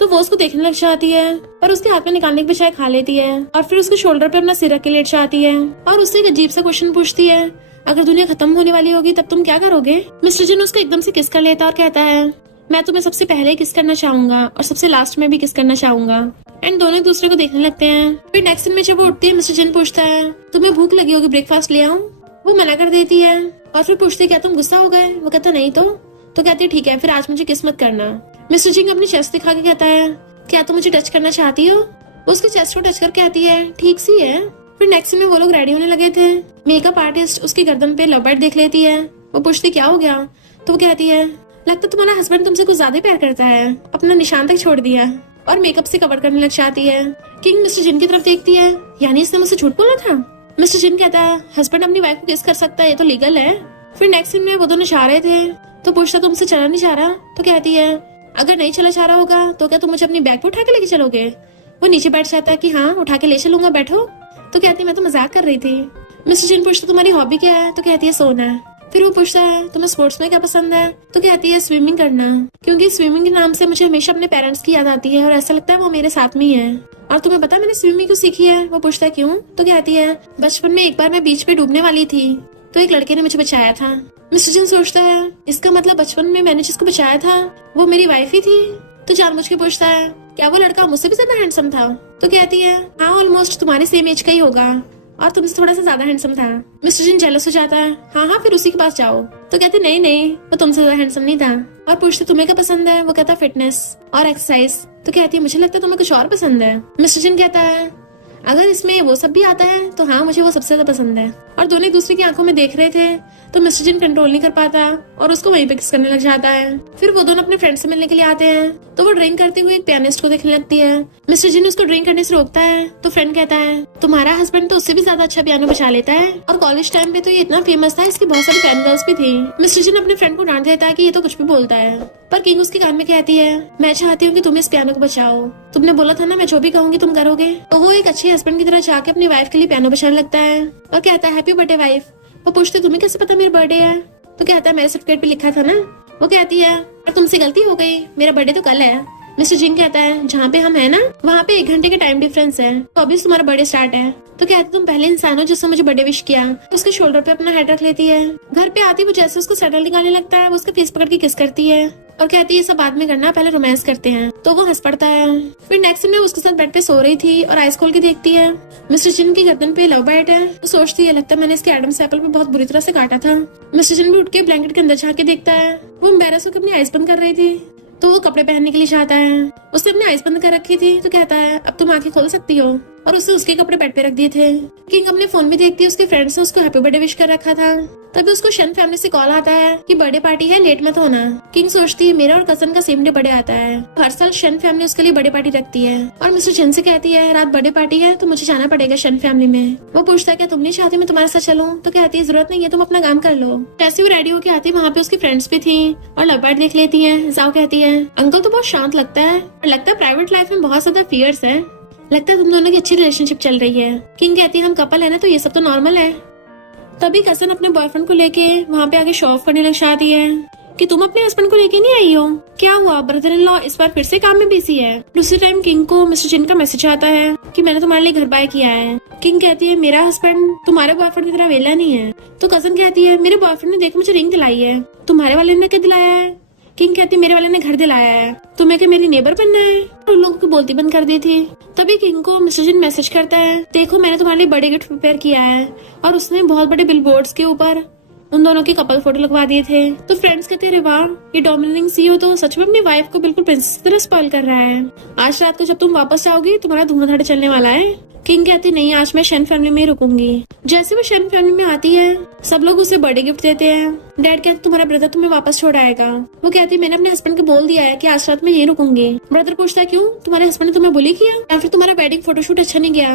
तो वो उसको देखने लग जाती है पर उसके हाथ में निकालने के बजाय खा लेती है और फिर उसके शोल्डर पे अपना सिर रख के लेट जाती है और उससे एक अजीब सा क्वेश्चन पूछती है अगर दुनिया खत्म होने वाली होगी तब तुम क्या करोगे? मिस्टर जिन उसको एकदम से किस कर लेता और कहता है मैं तुम्हें सबसे पहले किस करना चाहूंगा और सबसे लास्ट में भी किस करना चाहूंगा। एंड दोनों एक दूसरे को देखने लगते हैं। फिर नेक्स्ट दिन में जब वो उठती है मिस्टर जिन पूछता है तुम्हें भूख लगी होगी ब्रेकफास्ट ले आऊं? वो मना कर देती है और फिर पूछती है क्या तुम गुस्सा हो गए? वो कहता नहीं तो कहती है ठीक है फिर आज मुझे किस मत करना। मिस्टर जिन अपनी चेस्ट दिखा के कहता है क्या तुम मुझे टच करना चाहती हो? वो उसके चेस्ट को टच करके कहती है ठीक सी है। फिर नेक्स्ट में वो लोग रेडी होने लगे थे। मेकअप आर्टिस्ट उसकी गर्दन पे लव बाइट देख लेती है। वो पूछती क्या हो गया? तो वो कहती है लगता तुम्हारा हस्बैंड तुमसे कुछ ज्यादा प्यार करता है, अपना निशान तक छोड़ दिया, और मेकअप से कवर करने लग जाती है। किंग मिस्टर जिन की तरफ देखती है यानी इसने मुझसे झूठ बोला था। मिस्टर जिन कहता है हस्बैंड अपनी वाइफ को किस कर सकता है, ये तो लीगल है। फिर नेक्स्ट सीन में वो दोनों जा रहे थे तो पूछता तुमसे चला नहीं जा रहा? तो कहती है अगर नहीं चला जा रहा होगा तो क्या तुम मुझे अपनी बैग पे उठा के लेके चलोगे? वो नीचे बैठ जाता है कि हाँ उठा के ले चलूंगा बैठो। तो कहती है मैं तो मजाक कर रही थी। मिस्टर जिन पूछता तुम्हारी हॉबी क्या है? तो कहती है सोना। फिर वो पूछता है तुम्हें स्पोर्ट्स में क्या पसंद है? तो कहती है स्विमिंग करना, क्योंकि स्विमिंग के नाम से मुझे हमेशा अपने पेरेंट्स की याद आती है और ऐसा लगता है वो मेरे साथ में ही है। और तुम्हें पता मैंने स्विमिंग क्यों सीखी है? वो पूछता है क्यों? तो कहती है बचपन में एक बार मैं बीच पे डूबने वाली थी तो एक लड़के ने मुझे बचाया था। मिस्टर जिन सोचता है इसका मतलब बचपन में मैंने जिसको बचाया था वो मेरी वाइफ ही थी। तो जानबूझ के पूछता है क्या वो लड़का मुझसे भी ज्यादा हैंडसम था? तो कहती है हाँ, ऑलमोस्ट तुम्हारे सेम एज का ही होगा और तुमसे थोड़ा सा ज्यादा हैंडसम था। मिस्टर जिन जेलस हो जाता है, हाँ फिर उसी के पास जाओ। तो कहते नहीं नहीं, वो तुमसे ज्यादा हैंडसम नहीं था। और पूछते तुम्हें क्या पसंद है? वो कहता फिटनेस और एक्सरसाइज। तो कहती है मुझे लगता है तुम्हें कुछ और पसंद है। मिस्टर जिन कहता है अगर इसमें वो सब भी आता है तो हाँ, मुझे वो सबसे ज्यादा पसंद है। और दोनों एक दूसरे की आंखों में देख रहे थे तो मिस्टर जिन कंट्रोल नहीं कर पाता और उसको वहीं पे किस करने लग जाता है। फिर वो दोनों अपने फ्रेंड से मिलने के लिए आते हैं तो वो ड्रिंक करते हुए एक पियानिस्ट को देखने लगती है। मिस्टर जिन उसको ड्रिंक करने से रोकता है तो फ्रेंड कहता है तुम्हारा हस्बैंड तो उससे भी ज्यादा अच्छा पियानो बजा लेता है और कॉलेज टाइम पे तो ये इतना फेमस था, इसकी बहुत सारी फैन गर्ल्स भी थी। मिस्टर जिन अपने फ्रेंड को डांट देता है कि ये तो कुछ भी बोलता है, पर किंग उसके कान में कहती है मैं चाहती हूँ कि तुम इस पियानो को बचाओ, तुमने बोला था ना मैं जो भी कहूंगी तुम करोगे। तो वो एक अच्छे हस्बैंड की तरह जाके अपनी वाइफ के लिए पियानो बजाने लगता है और कहता है हैप्पी बर्थडे वाइफ। वो पूछते तुम्हें कैसे पता मेरा बर्थडे है? तो कहता है मेरे सर्टिफिकेट पे लिखा था ना। वो कहती है पर तुमसे गलती हो गई, मेरा बर्थडे तो कल है। मिस्टर जिंग कहता है जहाँ पे हम है ना वहाँ पे 1 घंटे का टाइम डिफरेंस है, तो अभी तुम्हारा बर्थडे स्टार्ट है। तो कहते तुम पहले इंसान हो जिसने मुझे बर्थडे विश किया। उसके शोल्डर पे अपना हेड रख लेती है। घर पे आती वो जैसे उसको सैंडल निकालने लगता है वो उसका फेस पकड़ के किस करती है और कहती है ये सब बाद में करना, पहले रोमांस करते हैं। तो वो हंस पड़ता है। फिर नेक्स्ट में उसके साथ बेड पे सो रही थी और आइस खोल के देखती है मिस्टर जिन की गर्दन पे लव बाइट है। तो सोचती है लगता है मैंने इसके एडम्स एप्पल पे बहुत बुरी तरह से काटा था। मिस्टर जिन भी उठ के ब्लैंकेट के अंदर झाँक के देखता है। वो एम्बैरस होकर अपनी आइस बंद कर रही थी तो वो कपड़े पहनने के लिए चाहता है। उसने अपनी आइस बंद कर रखी थी तो कहता है अब तुम आंखें खोल सकती हो, और उसने उसके कपड़े बेड पे रख दिए थे। किंग अपने फोन में देखती है उसके फ्रेंड्स ने उसको हैप्पी बर्थडे विश कर रखा था। तभी उसको शन फैमिली से कॉल आता है कि बर्थडे पार्टी है, लेट मत होना। किंग सोचती है मेरा और कजन का सेम डे बर्थडे आता है, हर साल शन फैमिली उसके लिए बर्थडे पार्टी रखती है। और मिस्टर जिन से कहती है रात बर्थडे पार्टी है तो मुझे जाना पड़ेगा शन फैमिली में। वो पूछता है क्या तुम नहीं चाहती मैं तुम्हारे साथ चलूं? तो कहती है जरूरत नहीं है, तुम अपना काम कर लो। जैसे वो रेडी होके आती वहाँ पे उसकी फ्रेंड्स भी थी और लव बर्ड देख लेती है। जाओ कहती है अंकल तो बहुत शांत लगता है और लगता है प्राइवेट लाइफ में बहुत ज्यादा फियर्स है, लगता है तुम दोनों की अच्छी रिलेशनशिप चल रही है। किंग कहती है हम कपल है ना तो ये सब तो नॉर्मल है। तभी कसन अपने बॉयफ्रेंड को लेके वहाँ पे आगे शो ऑफ करने लग जाती है कि तुम अपने हस्बैंड को लेके नहीं आई हो, क्या हुआ? ब्रदर इन लॉ इस बार फिर से काम में बिजी है। दूसरे टाइम किंग को मिस्टर जिन का मैसेज आता है कि मैंने तुम्हारे लिए घर बाय किया है। किंग कहती है मेरा हस्बैंड तुम्हारे बॉयफ्रेंड की तरह वेला नहीं है। तो कजन कहती है मेरे बॉयफ्रेंड ने देखो मुझे रिंग दिलाई है, तुम्हारे वाले ने क्या दिलाया है? किंग कहती है मेरे वाले ने घर दिलाया है, तुम्हें क्या मेरी नेबर बनना है? और उन लोगों की बोलती बंद कर दी थी। तभी किंग को मिस्टर जिन मैसेज करता है देखो मैंने तुम्हारे लिए बड़े गिफ्ट प्रिपेयर किया है, और उसने बहुत बड़े बिलबोर्ड्स के ऊपर उन दोनों के कपल फोटो लगवा दिए थे। तो फ्रेंड्स कहते हैं वाह ये डोमिनिक सीईओ तो सच में अपनी वाइफ को बिल्कुल प्रिंसेस की तरह स्पॉइल कर रहा है। आज रात को जब तुम वापस आओगी तुम्हारा धूम-धड़ाका चलने वाला है। किंग कहती नहीं आज मैं शन फैमिली में ही रुकूंगी। जैसे वो शन फैमिली में आती है सब लोग उसे बर्थडे गिफ्ट देते हैं। डैड कहते तुम्हारा ब्रदर तुम्हें वापस छोड़ आएगा। वो कहती मैंने अपने हस्बैंड को बोल दिया है कि आज रात में यही रुकूंगी। ब्रदर पूछता है क्यों, तुम्हारे हस्बैंड ने तुम्हें बुली किया या फिर तुम्हारा वेडिंग फोटोशूट अच्छा नहीं गया?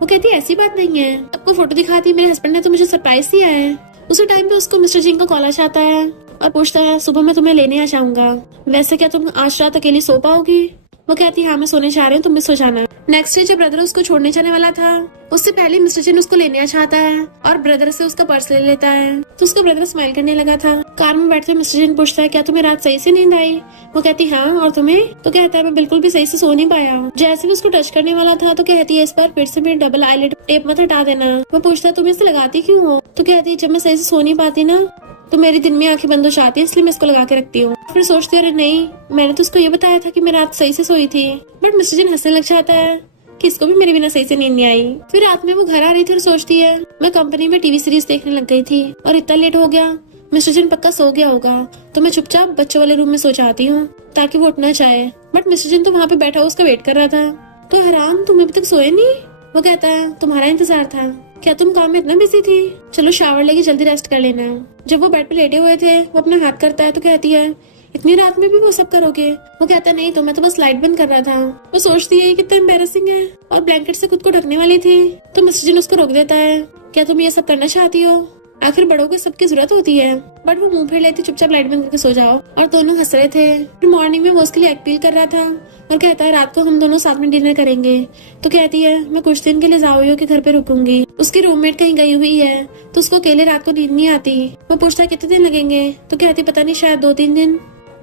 वो कहती ऐसी बात नहीं है, आपको फोटो दिखाती मेरे हस्बैंड ने तो मुझे सरप्राइज दिया है। उसी टाइम पे उसको मिस्टर जिंग का कॉल आ जाता है और पूछता है सुबह मैं तुम्हें लेने आ जाऊंगा, वैसे क्या तुम आज रात अकेली सो पाओगी? वो कहती है हाँ मैं सोने जा रही हूँ, तुम भी सो जाना। नेक्स्ट डे जब ब्रदर उसको छोड़ने जाने वाला था उससे पहले मिस्टर जिन उसको लेने आ जाता है और ब्रदर से उसका पर्स ले लेता है। तो उसका ब्रदर स्माइल करने लगा था। कार में बैठते मिस्टर जिन पूछता है क्या तुम्हें रात सही से नींद आई? वो कहती हाँ, और तुम्हें? तो कहता है मैं बिल्कुल भी सही से सो नहीं पाया। जैसे भी उसको टच करने वाला था तो कहती है इस बार फिर से मेरी डबल आईलिड टेप मत हटा देना। वो पूछता है तुम इसे लगाती क्यों हो? तो कहती है जब मैं सही से सो नहीं पाती ना तो मेरी दिन में आंखें बंद हो जाती है, इसलिए मैं इसको लगा के रखती हूँ। फिर सोचती है अरे नहीं मैंने तो उसको ये बताया था कि मैं रात सही से सोई थी। बट मिस्टर जिन हंसने लग जाता है कि इसको भी मेरे बिना सही से नींद नहीं आई। फिर रात में वो घर आ रही थी और सोचती है मैं कंपनी में टीवी सीरीज देखने लग गई थी और इतना लेट हो गया, मिस्टर जिन पक्का सो गया होगा, तो मैं चुपचाप बच्चों वाले रूम में सो जाती हूँ ताकि वो उठ ना जाए। बट मिस्टर जिन तो वहाँ पे बैठा उसका वेट कर रहा था। तो हैरान तुम अभी तक सोए नहीं? वो कहता है तुम्हारा इंतजार था, क्या तुम काम में इतना बिजी थी? चलो शावर लेके जल्दी रेस्ट कर लेना। जब वो बेड पे लेटे हुए थे वो अपना हाथ करता है तो कहती है इतनी रात में भी वो सब करोगे? वो कहता है नहीं तो मैं तो बस लाइट बंद कर रहा था। वो सोचती है कितना एम्बैरेसिंग है और ब्लैंकेट से खुद को ढकने वाली थी तो मिस्टर जिन उसको रोक देता है क्या तुम ये सब करना चाहती हो? आखिर बड़ों को सबकी जरूरत होती है। बट वो मुंह फेर लेती चुपचाप लाइट बंद करके सो जाओ। और दोनों हंस रहे थे। फिर मॉर्निंग में वो उसके लिए अपील कर रहा था और कहता है रात को हम दोनों साथ में डिनर करेंगे। तो कहती है मैं कुछ दिन के लिए जाओ के घर पे रुकूंगी। उसकी रूममेट कहीं गई हुई है तो उसको अकेले रात को नींद नहीं आती। वो पूछता है कितने दिन लगेंगे? तो कहती पता नहीं शायद 2-3 दिन।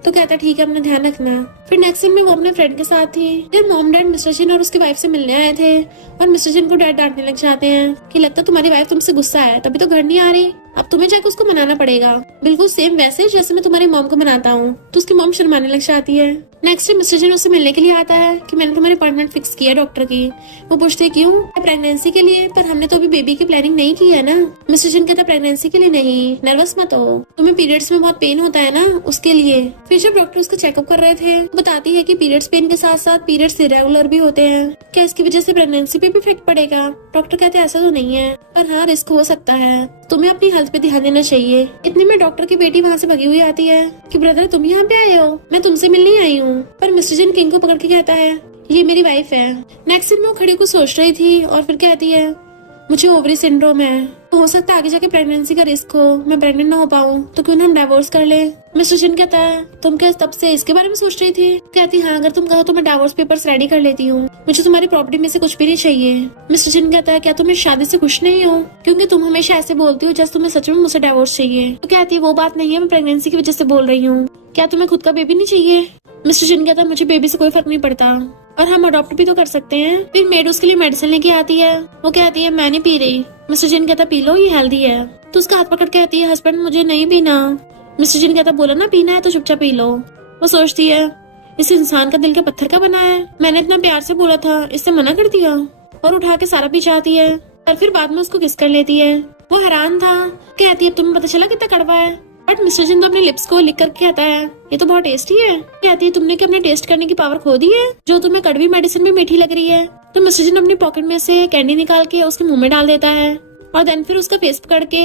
तो कहता ठीक है अपना ध्यान रखना। फिर नेक्स्ट सीन में वो अपने फ्रेंड के साथ थी। फिर मॉम डैड मिस्टर जिन और उसकी वाइफ से मिलने आए थे और मिस्टर जिन को डैड डांटने लग जाते हैं कि लगता तुम्हारी वाइफ तुमसे गुस्सा है तभी तो घर नहीं आ रही। अब तुम्हें जाकर उसको मनाना पड़ेगा, बिल्कुल सेम वैसे जैसे मैं तुम्हारी मॉम को मनाता हूँ। तो उसकी मॉम शर्माने लग जाती है। नेक्स्ट डे मिस्टर जिन उससे मिलने के लिए आता है कि मैंने तुम्हारी अपॉइंटमेंट फिक्स किया डॉक्टर की। वो पूछते क्यों? प्रेगनेंसी के लिए, पर हमने तो अभी बेबी की प्लानिंग नहीं की है ना। मिस्टर जिन कहता प्रेगनेंसी के लिए नहीं, नर्वस मत हो, तुम्हें पीरियड्स में बहुत पेन होता है ना, उसके लिए। फिर जब डॉक्टर उसका चेकअप कर रहे थे बताती है कि पीरियड्स पेन के साथ साथ पीरियड्स इरेगुलर भी होते हैं, क्या इसकी वजह से प्रेगनेंसी पे भी इफेक्ट पड़ेगा? डॉक्टर कहते हैं ऐसा तो नहीं है, पर हाँ रिस्क हो सकता है, तुम्हें अपनी हेल्थ पे ध्यान देना चाहिए। इतने में डॉक्टर की बेटी वहाँ से भगी हुई आती है कि ब्रदर तुम यहाँ पे आए हो, मैं तुमसे मिलने आई हूँ। पर मिस्टर जिन किंग को पकड़ के कहता है ये मेरी वाइफ है। नेक्स्ट दिन में वो खड़ी कुछ सोच रही थी और फिर कहती है मुझे ओवरी सिंड्रोम है, तो हो सकता है आगे जाके प्रेगनेंसी का रिस्क हो, मैं प्रेग्नेंट ना हो पाऊँ, तो क्यों ना हम डाइवोर्स कर ले। मिस्टर जिन कहता है तुम क्या तब से इसके बारे में सोच रही थी? कहती हाँ अगर तुम कहो तो मैं डाइवोर्स पेपर्स रेडी कर लेती हूँ, मुझे तुम्हारी प्रॉपर्टी में से कुछ भी नहीं चाहिए। मिस्टर जिन कहता है क्या तुम इस शादी से खुश नहीं हो? क्योंकि तुम हमेशा ऐसे बोलती हो जैसे तुम्हें सच में मुझसे डाइवोर्स चाहिए। तो कहती है वो बात नहीं है, मैं प्रेगनेंसी की वजह से बोल रही हूँ, क्या तुम्हें खुद का बेबी नहीं चाहिए? मिस्टर जिन कहता मुझे बेबी से कोई फर्क नहीं पड़ता और हम अडॉप्ट भी तो कर सकते हैं। फिर मेड उसके लिए मेडिसिन लेके आती है, वो कहती है मैं नहीं पी रही। मिस्टर जिन कहता पी लो, ये हेल्दी है। तो उसका हाथ पकड़ कहती है हस्बैंड मुझे नहीं पीना। मिस्टर जिन कहता बोला ना पीना है तो चुपचाप पी लो। वो सोचती है इस इंसान का दिल का पत्थर का बना है, मैंने इतना प्यार से बोला था, इससे मना कर दिया, और उठा के सारा पी जाती है और फिर बाद में उसको किस कर लेती है। वो हैरान था, कहती है तुम्हें पता चला कितना कड़वा है? बट मिस्टर जिन तो अपने लिप्स को लिख करके कहता है ये तो बहुत टेस्टी है। कहती है तुमने क्या अपने टेस्ट करने की पावर खो दी है, जो तुम्हें कड़वी मेडिसिन भी मीठी लग रही है। तो मिस्टर जिन अपनी पॉकेट में से कैंडी निकाल के उसके मुंह में डाल देता है और देन फिर उसका फेस पकड़ के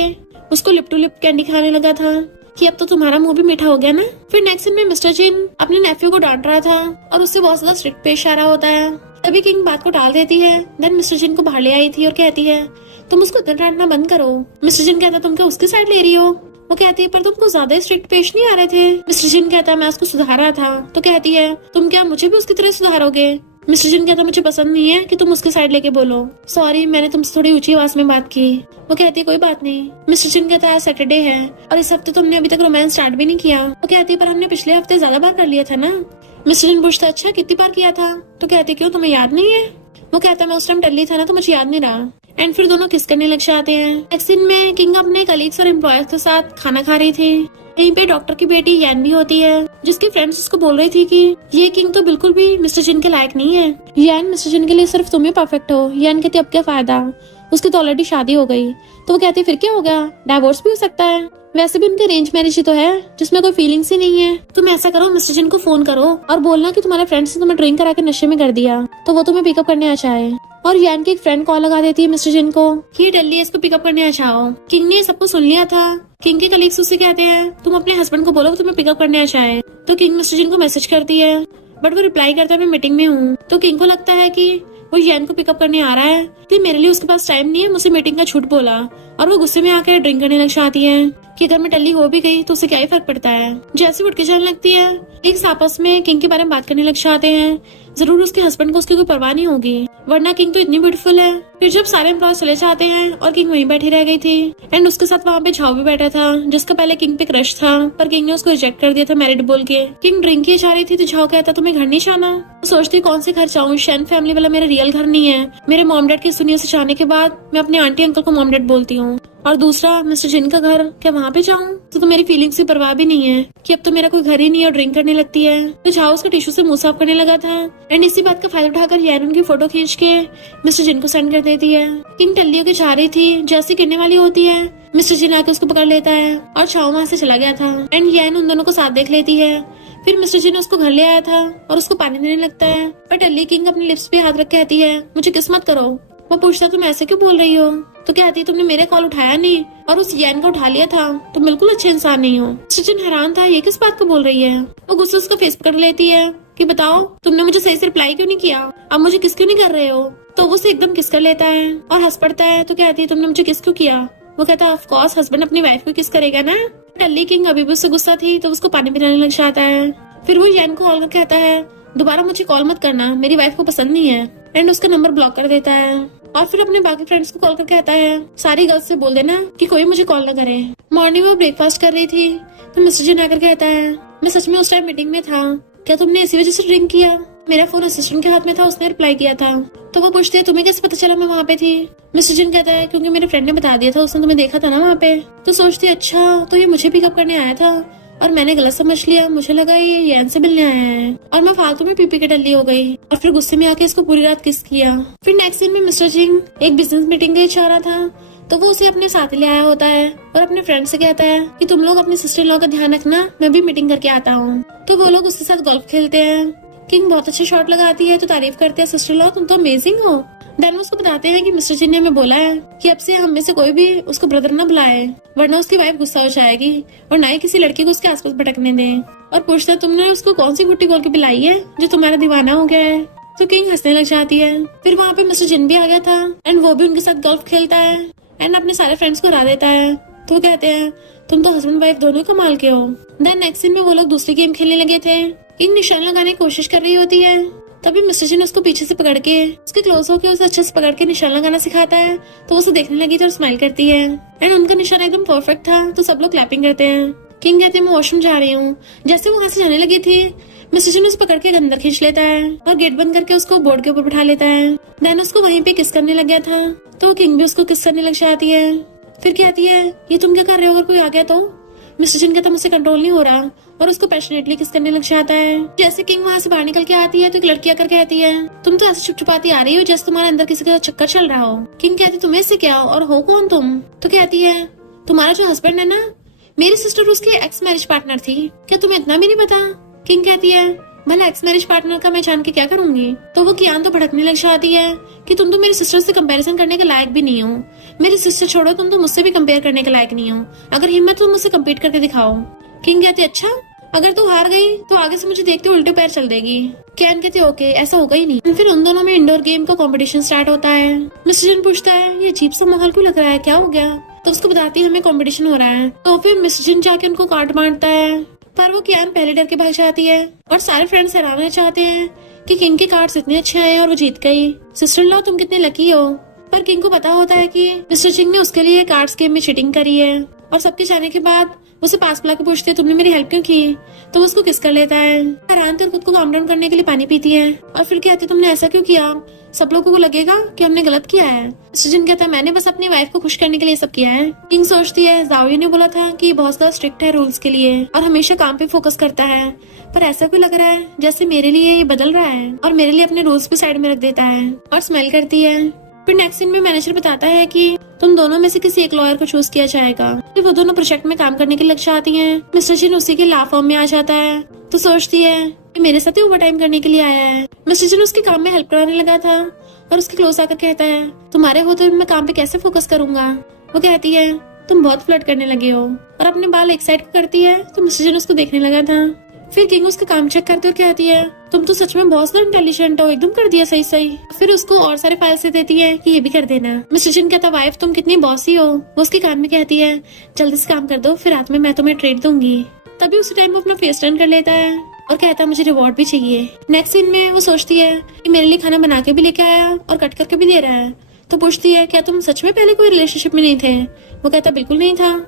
उसको लिप टू लिप कैंडी खाने लगा था कि अब तो तुम्हारा मुंह भी मीठा हो गया ना। फिर नेक्स्ट सीन में मिस्टर जिन अपने नेफ्यू को डांट रहा था और उससे बहुत ज्यादा स्ट्रिक्ट पेश आ रहा होता है। तभी किंग बात को टाल देती है। देन मिस्टर जिन को बाहर ले आई थी और कहती है तुम उसको इतना डांटना बंद करो। मिस्टर जिन कहता तुम क्या उसकी साइड ले रही हो? वो कहती है पर तुमको ज्यादा स्ट्रिक्ट पेश नहीं आ रहे थे। मिस्टर जिन कहता मैं उसको सुधार रहा था। तो कहती है तुम क्या मुझे भी उसकी तरह सुधारोगे? मिस्टर जिन कहता मुझे पसंद नहीं है कि तुम उसके साइड लेके बोलो, सॉरी मैंने तुमसे थोड़ी ऊंची आवाज में बात की। वो कहती है कोई बात नहीं। मिस्टर जिन कहता है सैटरडे है और इस हफ्ते तुमने अभी तक रोमांस स्टार्ट भी नहीं किया। वो कहती है पर हमने पिछले हफ्ते ज्यादा बार कर लिया था ना। मिस्टर जिन पूछता अच्छा कितनी बार किया था? तो कहती क्यों तुम्हें याद नहीं है? वो कहता मैं उस टाइम टल्ली था ना तो मुझे याद नहीं रहा। एंड फिर दोनों किस करने लग जाते हैं। नेक्स्ट सीन में किंग अपने कलीग्स और एम्प्लॉयज के साथ खाना खा रही थी। यहीं पे डॉक्टर की बेटी यैन भी होती है, जिसकी फ्रेंड्स उसको बोल रही थी कि ये किंग तो बिल्कुल भी मिस्टर जिन के लायक नहीं है। यैन मिस्टर जिन के लिए सिर्फ तुम ही परफेक्ट हो। यैन कहती अब क्या फायदा, उसकी तो ऑलरेडी शादी हो गई। तो वो कहती फिर क्या हो गया, डाइवोर्स भी हो सकता है, वैसे भी उनकी अरेंज मैरिज ही तो है जिसमें कोई फीलिंग्स ही नहीं है। तुम ऐसा करो मिस्टर जिन को फोन करो और बोलना कि तुम्हारे फ्रेंड्स ने तुम्हें ड्रिंक करा के नशे में कर दिया तो वो तुम्हें पिकअप करने आ जाए। और यान की एक फ्रेंड कॉल लगा देती है मिस्टर जिन को कि डल्ली इसको पिकअप करने आ जाओ। किंग ने सबको सुन लिया था। किंग के कलीग्स उससे कहते हैं तुम अपने हस्बैंड को बोलो तुम्हें पिकअप करने आ जाए। तो किंग मिस्टर जिन को मैसेज करती है बट वो रिप्लाई करता है मैं मीटिंग में हूँ। तो किंग को लगता है कि वो यान को पिकअप करने आ रहा है, तो मेरे लिए उसके पास टाइम नहीं है, मुझसे मीटिंग का झूठ बोला। और वो गुस्से में आकर ड्रिंक करने लग जाती है कि अगर मैं टल्ली हो भी गई तो उसे क्या ही फर्क पड़ता है। जैसे उठ के जाने लगती है एक आपस में किंग के बारे में बात करने लग जाते हैं। जरूर उसके हस्बैंड को उसकी कोई परवाह नहीं होगी, वरना किंग तो इतनी ब्यूटीफुल है। फिर जब सारे एम्प्लॉय चले जाते हैं और किंग वहीं बैठी रह गई थी एंड उसके साथ वहाँ पे झाओ भी बैठा था जिसका पहले किंग पे क्रश था, पर किंग ने उसको रिजेक्ट कर दिया था मैरिड बोल के। किंग ड्रिंक किए जा रही थी तो झाओ कहता तुम्हें घर नहीं जाना। तो सोचती कौन से घर जाऊँ, शैन फैमिली वाला मेरा रियल घर नहीं है। मेरे मॉम डैड की दुनिया से जाने के बाद मैं अपने आंटी अंकल को मॉम डैड बोलती हूँ। और दूसरा मिस्टर जिन का घर, क्या वहाँ पे जाऊँ? तो मेरी फीलिंग्स की परवाह भी नहीं है कि अब तो मेरा कोई घर ही नहीं है और ड्रिंक करने लगती है। तो झाओ उसका टिश्यू से मुंह साफ करने लगा था एंड इसी बात का फायदा उठाकर यान उनकी फोटो खींच के मिस्टर जिन को सेंड कर देती है। किंग टल्ली होके जा रही थी, जैसी गिरने वाली होती है मिस्टर जिन आके उसको पकड़ लेता है और झाओ वहाँ से चला गया था एंड यान उन दोनों को साथ देख लेती है। फिर मिस्टर जिन उसको घर ले आया था और उसको पानी देने लगता है, पर टल्ली किंग अपने लिप्स पे हाथ रख कहती है मुझे किस्मत करो। वो पूछता तुम ऐसे क्यों बोल रही हो? तो कहती तुमने मेरे कॉल उठाया नहीं और उस यैन को उठा लिया था, तुम बिल्कुल अच्छे इंसान नहीं हो। मिस्टर जिन हैरान था ये किस बात को बोल रही है। वो गुस्से उसका फेस पकड़ लेती है कि बताओ तुमने मुझे सही से रिप्लाई क्यों नहीं किया, अब मुझे किस क्यों नहीं कर रहे हो। तो वो उसे एकदम किस कर लेता है और हंस पड़ता है। तो कहती है तुमने मुझे किस क्यों किया? वो कहता है ऑफ कोर्स हस्बैंड अपनी वाइफ को किस करेगा ना। टल्ली किंग अभी भी उससे गुस्सा थी तो उसको पानी पिलाने लग जाता है। फिर वो यैन को कॉल कर कहता है दोबारा मुझे कॉल मत करना, मेरी वाइफ को पसंद नहीं है, एंड उसका नंबर ब्लॉक कर देता है। और फिर अपने बाकी फ्रेंड्स को कॉल कर कहता है सारी गर्ल्स से बोल देना कि कोई मुझे कॉल न करे। मॉर्निंग वो ब्रेकफास्ट कर रही थी तो मिस्टर जिन आकर कहता है मैं सच में उस टाइम मीटिंग में था, क्या तुमने इसी वजह से ड्रिंक किया? मेरा फोन असिस्टेंट के हाथ में था, उसने रिप्लाई किया था। तो वो पूछती है तुम्हें कैसे पता चला मैं वहाँ पे थी? मिस्टर जिन कहता है क्योंकि मेरे फ्रेंड ने बता दिया था, उसने तुम्हें देखा था ना वहाँ पे। तो सोचती है अच्छा तो ये मुझे पिकअप करने आया था और मैंने गलत समझ लिया, मुझे लगा ये यैन से मिलने आया है और मैं फालतू में पीपी के डल्ली हो गई और फिर गुस्से में आके इसको पूरी रात किस किया। फिर नेक्स्ट सीन में मिस्टर जिंग एक बिजनेस मीटिंग के लिए चाह रहा था, तो वो उसे अपने साथ ले आया होता है और अपने फ्रेंड से कहता है कि तुम लोग अपने सिस्टर इन लॉ का ध्यान रखना, मैं भी मीटिंग करके आता हूँ। तो वो लोग उसके साथ गोल्फ खेलते हैं। किंग बहुत अच्छे शॉट लगाती है तो तारीफ करते हैं सिस्टर लॉ तुम तो अमेजिंग हो। देन उसको बताते हैं कि मिस्टर जिन ने हमें बोला है कि अब से हम में से कोई भी उसको ब्रदर न बुलाए वरना उसकी वाइफ गुस्सा हो जाएगी और ना ही किसी लड़की को उसके आसपास भटकने दे। और पूछता है तुमने उसको कौन सी गुट्टी खोल के पिलाई है जो तुम्हारा दीवाना हो गया है। तो किंग हंसने लग जाती है। फिर वहाँ पे मिस्टर जिन भी आ गया था एंड वो भी उनके साथ गोल्फ खेलता है एंड अपने सारे फ्रेंड्स को हरा देता है। तो वो कहते हैं तुम तो हस्बैंड वाइफ दोनों कमाल के हो। देन नेक्स्ट सीन में वो लोग दूसरी गेम खेलने लगे थे। किंग निशान लगाने की कोशिश कर रही होती है, तभी मिस्टर जिन उसको पीछे से पकड़ के उसके क्लोज होकर उसे अच्छे से पकड़ के निशान लगाना सिखाता है। तो वो उसे देखने लगी थी और स्माइल करती है एंड उनका निशान एकदम परफेक्ट था। तो सब लोग क्लैपिंग करते हैं। किंग कहते हैं मैं वॉशरूम जा रही हूँ। जैसे वो वहाँ से जाने लगी थी मिस्टर जिन उसे पकड़ के अंदर खींच लेता है और गेट बंद करके उसको बोर्ड के ऊपर बिठा लेता है। देन उसको वहीं पे किस करने लग गया था, तो किंग भी उसको किस करने लग जाती है। फिर कहती है ये तुम क्या कर रहे हो, अगर कोई आ गया तो? मिस्टर जिन कहता मुझसे कंट्रोल नहीं हो रहा और उसको पैशनेटली किस करने लग जाता है। जैसे किंग वहाँ से बाहर निकल के आती है तो एक लड़की आकर कहती है तुम तो ऐसे छुपछुपाती आ रही हो जैसे तुम्हारे अंदर किसी का चक्कर चल रहा हो। किंग कहती तुम्हें इससे क्या और हो कौन तुम? तो कहती है तुम्हारा जो हस्बैंड है ना, मेरी सिस्टर उसकी एक्स मैरिज पार्टनर थी, क्या तुम्हें इतना भी नहीं पता? किंग कहती है भला एक्स मैरिज पार्टनर का मैं जान के क्या करूंगी? तो वो कियान तो भड़कने लग जाती है कि तुम तो मेरी सिस्टर से कंपैरिजन करने के लायक भी नहीं हो। मेरी सिस्टर छोड़ो, तुम तो मुझसे भी कंपेयर करने के लायक नहीं हो। अगर हिम्मत तो मुझसे कम्पीट करके दिखाओ। किंग कहती अच्छा अगर तू हार गई तो आगे से मुझे देखते उल्टे पैर चल देगी। कैन कहते ओके ऐसा होगा ही नहीं। फिर उन दोनों में इंडोर गेम का कंपटीशन स्टार्ट होता है। मिस्टर जिन पूछता है ये अजीब सा माहौल क्यों लग रहा है, क्या हो गया? तो उसको बताती है हमें कंपटीशन हो रहा है। तो फिर मिस्टर जिन जाके उनको कार्ड बांटता है, पर वो कियान पहले डर के भाग जाती है और सारे फ्रेंड्स हैरान चाहते हैं कि किंग के कार्ड्स इतने अच्छे आए और वो जीत गई। सिस्टर लॉ तुम कितने लकी हो। पर किंग को पता होता है कि मिस्टर जिंग ने उसके लिए कार्ड्स गेम में चीटिंग करी है और सबके जाने के बाद उसे पास बुला के पूछती है तुमने मेरी हेल्प क्यों की? तो वो उसको किस कर लेता है। हैरान कर खुद को काम डाउन करने के लिए पानी पीती है और फिर कहती तुमने ऐसा क्यों किया, सब लोगों को लगेगा कि हमने गलत किया है। मिस्टर जिन कहता है मैंने बस अपनी वाइफ को खुश करने के लिए सब किया है। किंग सोचती है जाओ ने बोला था कि बहुत ज्यादा स्ट्रिक्ट है रूल्स के लिए और हमेशा काम पे फोकस करता है, पर ऐसा क्यों लग रहा है जैसे मेरे लिए ये बदल रहा है और मेरे लिए अपने रूल्स भी साइड में रख देता है और स्माइल करती है। फिर नेक्स्ट सीन में मैनेजर बताता है कि तुम दोनों में से किसी एक लॉयर को चूज किया जाएगा। फिर वो दोनों प्रोजेक्ट में काम करने के लिए लग जाती हैं। मिस्टर जिन उसी के लॉ फर्म में आ जाता है तो सोचती है कि मेरे साथ ही ओवर टाइम करने के लिए आया है। मिस्टर जिन उसके काम में हेल्प कराने लगा था और उसके क्लोज आकर कहता है तुम्हारे होते हुए मैं काम पे कैसे फोकस करूंगा। वो कहती है तुम बहुत फ्लर्ट करने लगे हो और अपने बाल एक साइड करती है तो मिस्टर जिन उसको देखने लगा था। फिर किंग उसका काम चेक करते और कहती है तुम तो सच में बहुत ज्यादा इंटेलिजेंट हो, एकदम कर दिया सही सही। फिर उसको और सारे फाइल्स दे देती है कि ये भी कर देना। मिस्टर जिन कहता वाइफ तुम कितनी बॉसी हो। वो उसके कान में कहती है जल्दी से काम कर दो फिर रात में मैं तुम्हें ट्रीट दूंगी। तभी उसी टाइम वो अपना फेस टर्न कर लेता है और कहता है मुझे रिवॉर्ड भी चाहिए। नेक्स्ट सीन में वो सोचती है कि मेरे लिए खाना बना के भी लेके आया और कट करके भी दे रहा है। तो पूछती है क्या तुम सच में पहले कोई रिलेशनशिप में नहीं थे? वो कहता बिल्कुल नहीं था।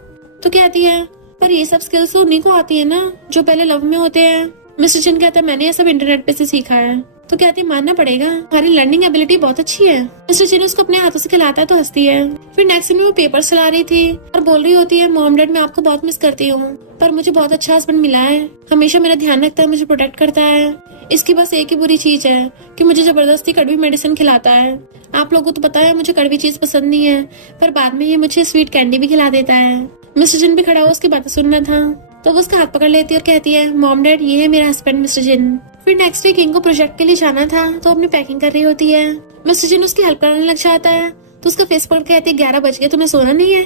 तो कहती है पर ये सब स्किल्स तो उन्हीं को आती है ना जो पहले लव में होते हैं। मिस्टर जिन कहता है मैंने ये सब इंटरनेट पे से सीखा है। तो कहती है मानना पड़ेगा हमारी लर्निंग एबिलिटी बहुत अच्छी है। मिस्टर जिन उसको अपने हाथों से खिलाता है तो हंसती है। फिर नेक्स्ट सीन में वो पेपर चला रही थी और बोल रही होती है मॉम डैड मैं आपको बहुत मिस करती हूँ, पर मुझे बहुत अच्छा हस्बैंड मिला है, हमेशा मेरा ध्यान रखता है, मुझे प्रोटेक्ट करता है। इसकी बस एक ही बुरी चीज है कि मुझे जबरदस्ती कड़वी मेडिसिन खिलाता है। आप लोगों को तो पता है मुझे कड़वी चीज पसंद नहीं है, पर बाद में ये मुझे स्वीट कैंडी भी खिला देता है। मिस्टर जिन भी खड़ा हुआ उसकी बातें सुनना था तो वो उसका हाथ पकड़ लेती है और कहती है मॉम डैड ये है मेरा हस्बैंड मिस्टर जिन। फिर नेक्स्ट डे किंग को प्रोजेक्ट के लिए जाना था तो अपनी पैकिंग कर रही होती है। मिस्टर जिन उसकी हेल्प कराने लग जाता है तो उसका फेस पकड़ कहती है 11 बज गए तुम्हें सोना नहीं है।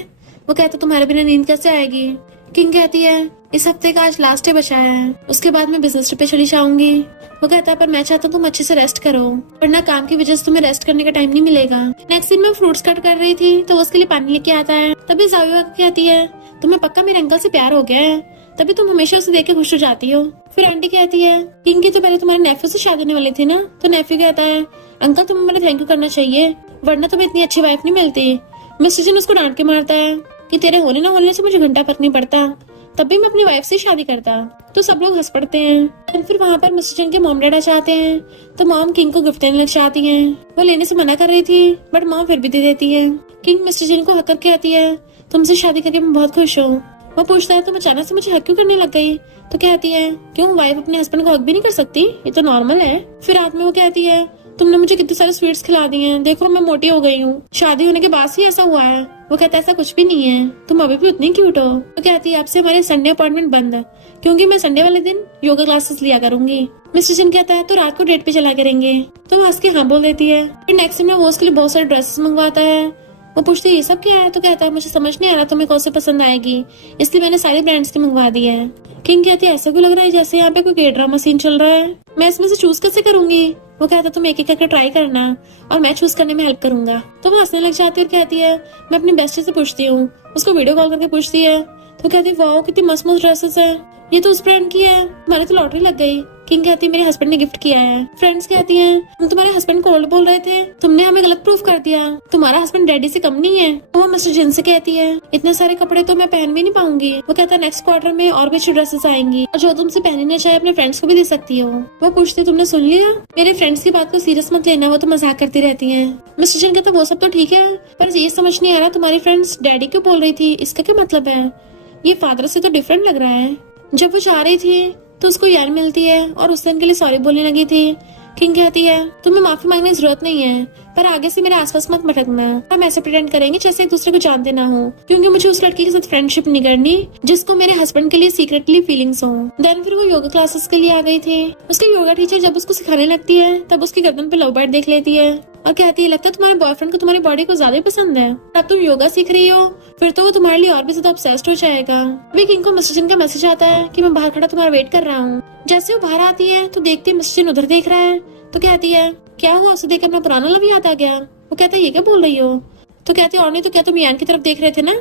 वो कहता तुम्हारे बिना नींद कैसे आएगी। किंग कहती है इस हफ्ते का आज लास्ट डे बचा है, उसके बाद मैं बिजनेस ट्रिप पे चली जाऊंगी। वो कहता है पर मैं चाहता हूँ तुम अच्छे से रेस्ट करो, वरना काम की वजह से तुम्हें रेस्ट करने का टाइम नहीं मिलेगा। नेक्स्ट दिन में फ्रूट्स कट कर रही थी तो उसके लिए पानी लेके आता है। तभी जाविया कहती है तुम्हें पक्का मेरे अंकल से प्यार हो गया है, तभी तुम हमेशा उसे देख के खुश हो जाती हो। फिर आंटी कहती है किंग की तो पहले तुम्हारे नेफ्यू से शादी होने वाली थी ना। तो नेफ्यू कहता है अंकल तुम्हें मेरा थैंक यू करना चाहिए, वरना तुम्हें इतनी अच्छी वाइफ नहीं मिलती। मिस्टर जिन उसको डांट के मारता है कि तेरे होने ना होने से मुझे घंटा फर्क नहीं पड़ता, तब भी मैं अपनी वाइफ से शादी करता। तो सब लोग हंस पड़ते हैं। और फिर वहाँ पर मिस्टर चिन के मॉम डैड आ जाते हैं। तो मॉम किंग को गिफ्ट देने लग जाती है। वो लेने से मना कर रही थी बट मॉम फिर भी दे देती है। किंग मिस्टर चिन को हक करके आती है, तुमसे शादी करके मैं बहुत खुश हूँ। वो पूछता है तुम अचानक से मुझे हक क्यों करने लग गई? तो कहती है क्यों वाइफ अपने हस्बैंड को हक भी नहीं कर सकती, ये तो नॉर्मल है। फिर रात में वो कहती है तुमने मुझे कितने सारे स्वीट्स खिला दिए हैं, देखो मैं मोटी हो गई हूँ, शादी होने के बाद ही ऐसा हुआ है। वो कहता है ऐसा कुछ भी नहीं है, तुम अभी भी उतनी क्यूट हो। तो कहती है आपसे हमारे संडे अपॉइंटमेंट बंद है क्योंकि मैं संडे वाले दिन योगा क्लासेस लिया करूंगी। मिस्टर चिन कहता है तो रात को डेट पे चला करेंगे। तो वो हंस के हाँ बोल देती है। फिर नेक्स्ट में वो उसके लिए बहुत सारे ड्रेसेस मंगवाता है। वो पूछती है ये सब क्या है? तो कहता है मुझे समझ नहीं आ रहा तुम्हें कौन से पसंद आएगी, इसलिए मैंने सारे ब्रांड्स की मंगवा दी है। किंग कहती है ऐसा क्यों लग रहा है जैसे यहाँ पे कोई के ड्रामा सीन चल रहा है, मैं इसमें से चूज कैसे करूंगी? वो कहता है तुम एक एक करके ट्राई करना और मैं चूज करने में हेल्प करूंगा। तो वो हंसने लग जाती है और कहती है मैं अपनी बेस्टी से पूछती हूँ। उसको वीडियो कॉल करके पूछती है तो कहती है वाओ कितनी मस्त मस्त ड्रेसेस है, ये तो उस ब्रांड की है, तुम्हारी तो लॉटरी लग गई। किंग कहती है मेरे हस्बैंड ने गिफ्ट किया है। फ्रेंड्स कहती हैं हम तुम्हारे हस्बैंड को ओल्ड बोल रहे थे, तुमने हमें गलत प्रूफ कर दिया, तुम्हारा हस्बैंड डैडी से कम नहीं है। वो मिस्टर जिन से कहती है इतने सारे कपड़े तो मैं पहन भी नहीं पाऊंगी। वो कहता है नेक्स्ट क्वार्टर में और भी अच्छी ड्रेसेस आएंगी और जो तुमसे पहनने नहीं चाहे अपने फ्रेंड्स को भी दे सकती हो। वो पूछती तुमने सुन लिया, मेरे फ्रेंड्स की बात को सीरियस मत लेना, वो तो मजाक करती रहती है। मिस्टर जिन कहता वो सब तो ठीक है पर ये समझ नहीं आ रहा तुम्हारी फ्रेंड्स डैडी क्यों बोल रही थी, इसका क्या मतलब है? ये फादर से तो डिफरेंट लग रहा है। जब वो जा रही थी तो उसको यार मिलती है और उस दिन के लिए सॉरी बोलने लगी थी। किंग कहती है तुम्हें माफी मांगने की जरूरत नहीं है पर आगे से मेरे आसपास मत भटकना। हम ऐसे प्रिटेंड करेंगे जैसे एक दूसरे को जानते ना हो क्योंकि मुझे उस लड़की के साथ फ्रेंडशिप नहीं करनी जिसको मेरे हस्बैंड के लिए सीक्रेटली फीलिंग्स हो। देन फिर वो योगा क्लासेस के लिए आ गई थी। उसकी योगा टीचर जब उसको सिखाने लगती है तब उसकी गर्दन पे लव बर्ड देख लेती है और कहती है लगता है तुम्हारे बॉयफ्रेंड को तुम्हारी बॉडी को ज्यादा ही पसंद है, अब तुम योगा सीख रही हो फिर तो वो तुम्हारे लिए और भी ज्यादा ऑब्सेस्ड हो जाएगा। अभी किंग को मिस्टर जिन का मैसेज आता है कि मैं बाहर खड़ा तुम्हारा वेट कर रहा हूँ। जैसे वो बाहर आती है तो देखती है मिस्टर जिन उधर देख रहा है। तो कहती है क्या हुआ, उसे देख अपना पुराना लव याद आ गया। वो कहता है ये क्या बोल रही हो? तो कहती है और नहीं तो क्या तुम यान की तरफ देख रहे थे ना?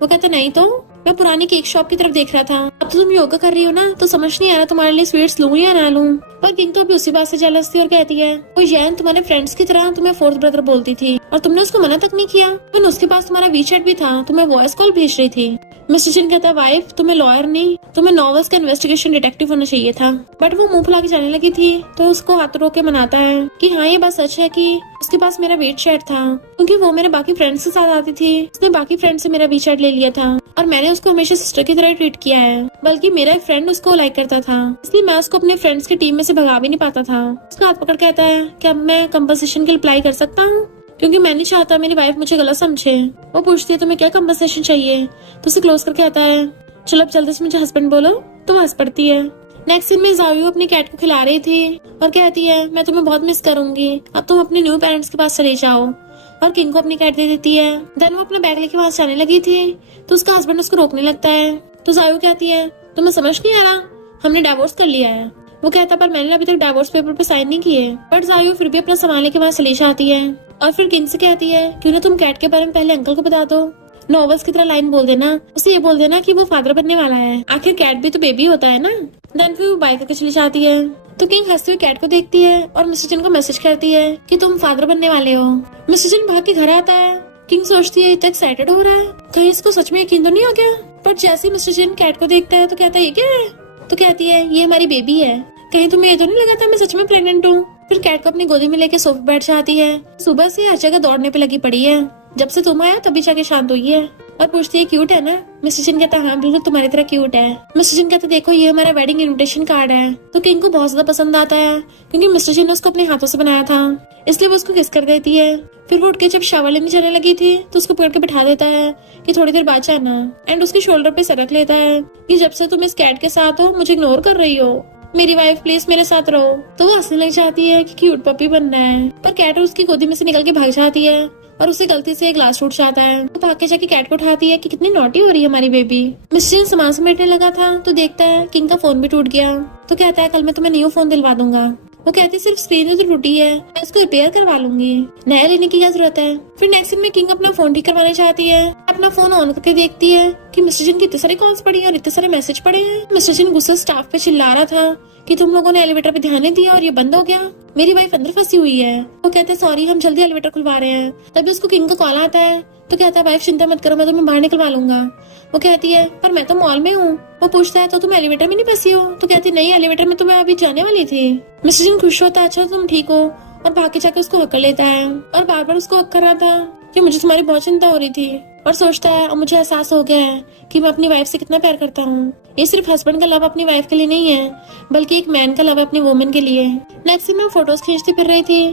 वो कहता नहीं तो मैं पुरानी केक शॉप की तरफ देख रहा था। अब तो तुम योगा कर रही हो ना तो समझ नहीं आ रहा तुम्हारे लिए स्वीट्स लूं या ना लूं। पर किंग तो अभी उसी बात से जेलस थी और कहती है वो यान तुम्हारे फ्रेंड्स की तरह तुम्हें फोर्थ ब्रदर बोलती थी और तुमने उसको मना तक नहीं किया। पर उसके पास तुम्हारा वीचैट भी था, तुम्हें वॉइस कॉल भेज रही थी। मिस्टर जिन कहता वाइफ तुम्हें लॉयर नहीं तुम्हें नॉवेल्स का इन्वेस्टिगेशन डिटेक्टिव होना चाहिए था। बट वो मुंह फुला के जाने लगी थी तो उसको हाथ रोक के मनाता है कि हाँ ये बात सच है कि उसके पास मेरा वीट चैट था क्योंकि वो मेरे बाकी फ्रेंड्स के साथ आती थी। उसने बाकी फ्रेंड से मेरा वीट चैट ले लिया था और मैंने उसको हमेशा सिस्टर की तरह ट्रीट किया है, बल्कि मेरा एक फ्रेंड उसको लाइक करता था इसलिए मैं उसको अपने फ्रेंड्स की टीम में से भगा भी नहीं पाता था। उसका हाथ पकड़ कहता है क्या मैं कंपनसेशन के लिए अप्लाई कर सकता हूँ क्योंकि मैं नहीं चाहता मेरी वाइफ मुझे गलत समझे। वो पूछती है तुम्हें क्या कंपनसेशन चाहिए तो उसे क्लोज करके कहता है चलो अब जल्दी से मुझे हस्बैंड बोलो। तो वो हंस पड़ती है। नेक्स्ट सीन में जावियो अपनी कैट को खिला रही थी और कहती है मैं तुम्हें बहुत मिस करूंगी, अब तुम अपने न्यू पेरेंट्स के पास चले जाओ। और किंग को अपनी कैट दे देती है। देन वो अपना बैग लेके वहां जाने लगी थी तो उसका हस्बैंड उसको रोकने लगता है। तो जावियो कहती है तुम्हें समझ नहीं आ रहा, हमने डिवोर्स कर लिया है। वो कहता पर मैंने अभी तक डिवोर्स पेपर पे साइन नहीं किए। बट जावियो फिर भी अपना सामान लेके वहां चली जाती है और फिर किंग से कहती है क्यों ना तुम कैट के बारे में पहले अंकल को बता दो, नॉवेल्स की तरह लाइन बोल देना, उसे ये बोल देना कि वो फादर बनने वाला है, आखिर कैट भी तो बेबी होता है ना। देन फिर वो बाय करके चली जाती है। तो किंग हंसते हुए कैट को देखती है और मिस्टर जिन को मैसेज करती है कि तुम फादर बनने वाले हो। मिस्टर जिन भाग के घर आता है। किंग सोचती है इतना एक्साइटेड हो रहा है, कहीं इसको सच में यकीन तो नहीं हो गया। पर जैसे ही मिस्टर जिन कैट को देखता है तो कहता है ये क्या है? तो कहती है ये हमारी बेबी है, कहीं तुम्हें ये तो नहीं लगा था मैं सच में प्रेग्नेंट हूँ। फिर कैट को अपनी गोदी में लेके सोफे बैठ जाती है। सुबह से हर जगह दौड़ने पे लगी पड़ी है, जब से तुम आया तभी जाके शांत हुई है और पूछती है क्यूट है ना? मिस्टर जिन कहता हाँ बिल्कुल तुम्हारी तरह क्यूट है। मिस्टर जिन कहता देखो ये हमारा वेडिंग इनविटेशन कार्ड है। तो किंग को बहुत ज्यादा पसंद आता है क्योंकि मिस्टर जिन ने उसको अपने हाथों से बनाया था, इसलिए वो उसको किस कर देती है। फिर वो उठ के जब शावर लेने जाने लगी थी तो उसको पकड़ के बिठा देता है कि थोड़ी देर बाद जाना एंड उसके शोल्डर पे सर रख लेता है कि जब से तुम इस कैट के साथ हो मुझे इग्नोर कर रही हो, मेरी वाइफ प्लीज मेरे साथ रहो। तो वो हंसने लग जाती है कि क्यूट पपी बनना है। पर कैट उसकी गोदी में से निकल के भाग जाती है और उसे गलती से एक ग्लास टूट जाता है। तो भाग के जाके कैट को उठाती है कि कितनी नॉटी हो रही है हमारी बेबी। मिस्टर जिन सामान समेटने लगा था तो देखता है किंग का फोन भी टूट गया। तो कहता है कल मैं तुम्हें न्यू फोन दिलवा दूंगा। वो कहती है सिर्फ स्क्रीन ही तो टूटी है, मैं इसको रिपेयर करवा लूंगी, नया लेने की क्या जरूरत है। फिर नेक्स्ट दिन में किंग अपना फोन ठीक करवाना चाहती है। अपना फोन ऑन करके देखती है कि मिस्टर जिन की इतने सारे कॉल्स पड़ी हैं और इतने सारे मैसेज पड़े हैं। मिस्टर जिन गुस्से स्टाफ पे चिल्ला रहा था कि तुम लोगों ने एलिवेटर पे ध्यान नहीं दिया और ये बंद हो गया। मेरी वाइफ अंदर फंसी हुई है। वो कहता है सॉरी, हम जल्दी एलिवेटर खुलवा रहे हैं। तभी उसको किंग का कॉल आता है तो कहता है वाइफ चिंता मत करो, मैं तुम्हें बाहर निकलवा लूंगा। वो कहती है पर मैं तो मॉल में हूँ। वो पूछता है तो तुम एलिवेटर में नहीं फंसी हो? तो कहती नहीं, एलिवेटर में तो मैं अभी जाने वाली थी। मिस्टर जिन खुश होता है अच्छा तुम ठीक हो, और भाग के जाकर उसको हक कर लेता है और बार बार उसको हक कर रहा था कि मुझे तुम्हारी बहुत चिंता हो रही थी। और सोचता है और मुझे एहसास हो गया है कि मैं अपनी वाइफ से कितना प्यार करता हूँ। ये सिर्फ हस्बैंड का लव अपनी वाइफ के लिए नहीं है, बल्कि एक मैन का लव है अपनी वुमेन के लिए। नेक्स्ट दिन मैं फोटोज खींचती फिर रही थी।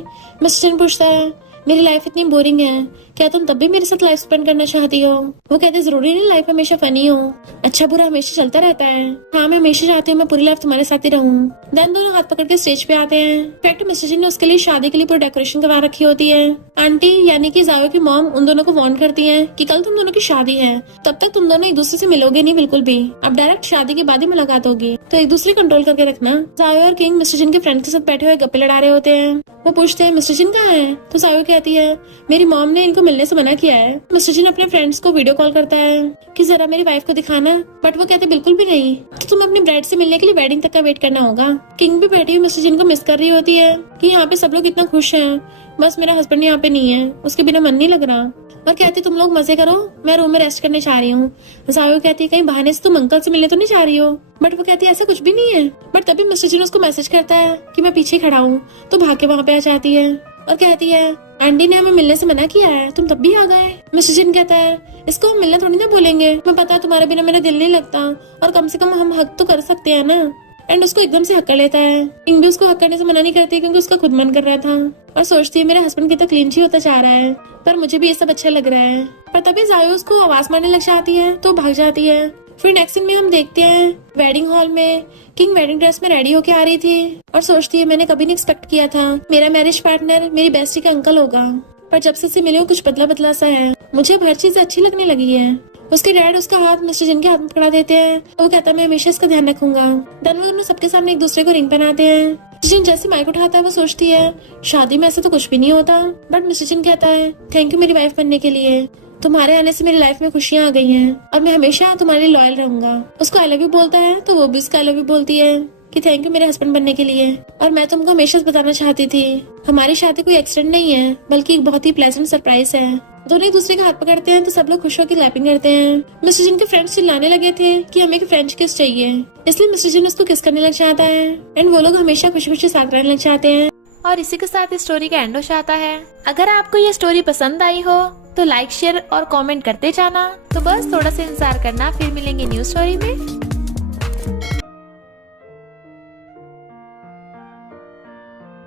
मिस्टर जिन पूछता है मेरी लाइफ इतनी बोरिंग है, क्या तुम तब भी मेरे साथ लाइफ स्पेंड करना चाहती हो? वो कहते जरूरी नहीं लाइफ हमेशा फनी हो, अच्छा बुरा हमेशा चलता रहता है। हाँ मैं हमेशा चाहती हूँ मैं पूरी लाइफ तुम्हारे साथ ही रहूँ। देन दोनों हाथ पकड़ के स्टेज पे आते हैं। इनफैक्ट मिस्टर जिन ने उसके लिए शादी के लिए पूरी डेकोरेशन करवा रखी होती है। आंटी यानी कि जायो की मॉम उन दोनों को वार्न करती है कि कल तुम दोनों की शादी है, तब तक तुम दोनों एक दूसरे से मिलोगे नहीं बिल्कुल भी, अब डायरेक्ट शादी के बाद ही मुलाकात होगी, तो एक दूसरे कंट्रोल करके रखना। जायो और किंग मिस्टर जिन के फ्रेंड के साथ बैठे हुए गप्पे लड़ा रहे होते हैं। वो पूछते हैं मिस्टर जिन कहाँ है? तो जायो कहती है मेरी मॉम ने इनको मिलने से मना किया है। मिस्टर जिन अपने फ्रेंड्स को वीडियो कॉल करता है कि जरा मेरी वाइफ को दिखाना, बट वो कहते बिल्कुल भी नहीं, तो तुम्हें अपनी ब्राइड से मिलने के लिए वेडिंग तक का वेट करना होगा। किंग भी बैठी हुई मिस्टर जिन को मिस कर रही होती है कि यहाँ पे सब लोग इतना खुश हैं, बस मेरा हस्बैंड यहाँ पे नहीं है, उसके बिना मन नहीं लग रहा। और कहती तुम लोग मजे करो, मैं रूम में रेस्ट करने चाह रही हूँ। जायो कहती है कहीं बहाने से तुम अंकल से मिलने तो नहीं चाह रही हो? बट वो कहती है ऐसा कुछ भी नहीं है। बट तभी मिस्टर जिन उसको मैसेज करता है कि मैं पीछे खड़ा हूँ, तो भाग के वहाँ पे आ जाती है और कहती है आंटी ने हमें मिलने से मना किया है, तुम तब भी आ गए। मिस्टर जिन कहता है इसको हम मिलने थोड़ी ना बोलेंगे, मैं पता है तुम्हारे बिना मेरा दिल नहीं लगता, और कम से कम हम हक तो कर सकते हैं ना। एंड उसको एकदम से हक कर लेता है। किंग भी उसको हक करने से मना नहीं करती क्योंकि उसका खुद मन कर रहा था, और सोचती है मेरे हस्बैंड कितना क्लीन होता जा रहा है, पर मुझे भी ये सब अच्छा लग रहा है। पर तभी जायो उसको आवाज मारने लग जाती है तो भाग जाती है। फिर नेक्स्ट सीन में हम देखते हैं वेडिंग हॉल में किंग वेडिंग ड्रेस में रेडी होके आ रही थी और सोचती है मैंने कभी नहीं एक्सपेक्ट किया था मेरा मैरिज पार्टनर मेरी बेस्टी का अंकल होगा, पर जब से मिले कुछ बदला बदला सा है, मुझे अब हर चीज अच्छी लगने लगी है। उसके डैड उसका हाथ मिस्टर जिन के हाथ में पकड़ा देते हैं और वो कहता है मैं हमेशा इसका ध्यान रखूंगा। देन वो दोनों सबके सामने एक दूसरे को रिंग पहनाते हैं। मिस्टर जिन जैसे माइक उठाता है वो सोचती है शादी में ऐसा तो कुछ भी नहीं होता, बट मिस्टर जिन कहता है थैंक यू मेरी वाइफ बनने के लिए, तुम्हारे आने से मेरी लाइफ में खुशियाँ आ गई हैं और मैं हमेशा तुम्हारे लिए लॉयल रहूंगा। उसको आई लव यू बोलता है तो वो भी उसका आई लव यू बोलती है कि थैंक यू मेरे हस्बैंड बनने के लिए, और मैं तुमको हमेशा बताना चाहती थी हमारी शादी कोई एक्सीडेंट नहीं है बल्कि एक बहुत ही प्लेजेंट सरप्राइज है। दोनों एक दूसरे का हाथ पकड़ते हैं तो सब लोग खुश होकर क्लैपिंग करते हैं। मिस्टर जिन के फ्रेंड्स चिल्लाने लगे थे कि हमें एक फ्रेंच किस चाहिए, इसलिए मिस्टर जिन उसको किस करने लग जाता है एंड वो लोग हमेशा खुशी खुशी साथ रहने लग जाते हैं। और इसी के साथ इस स्टोरी का एंड हो जाता है। अगर आपको ये स्टोरी पसंद आई हो तो लाइक शेयर और कमेंट करते जाना। तो बस थोड़ा सा इंतजार करना, फिर मिलेंगे न्यू स्टोरी में।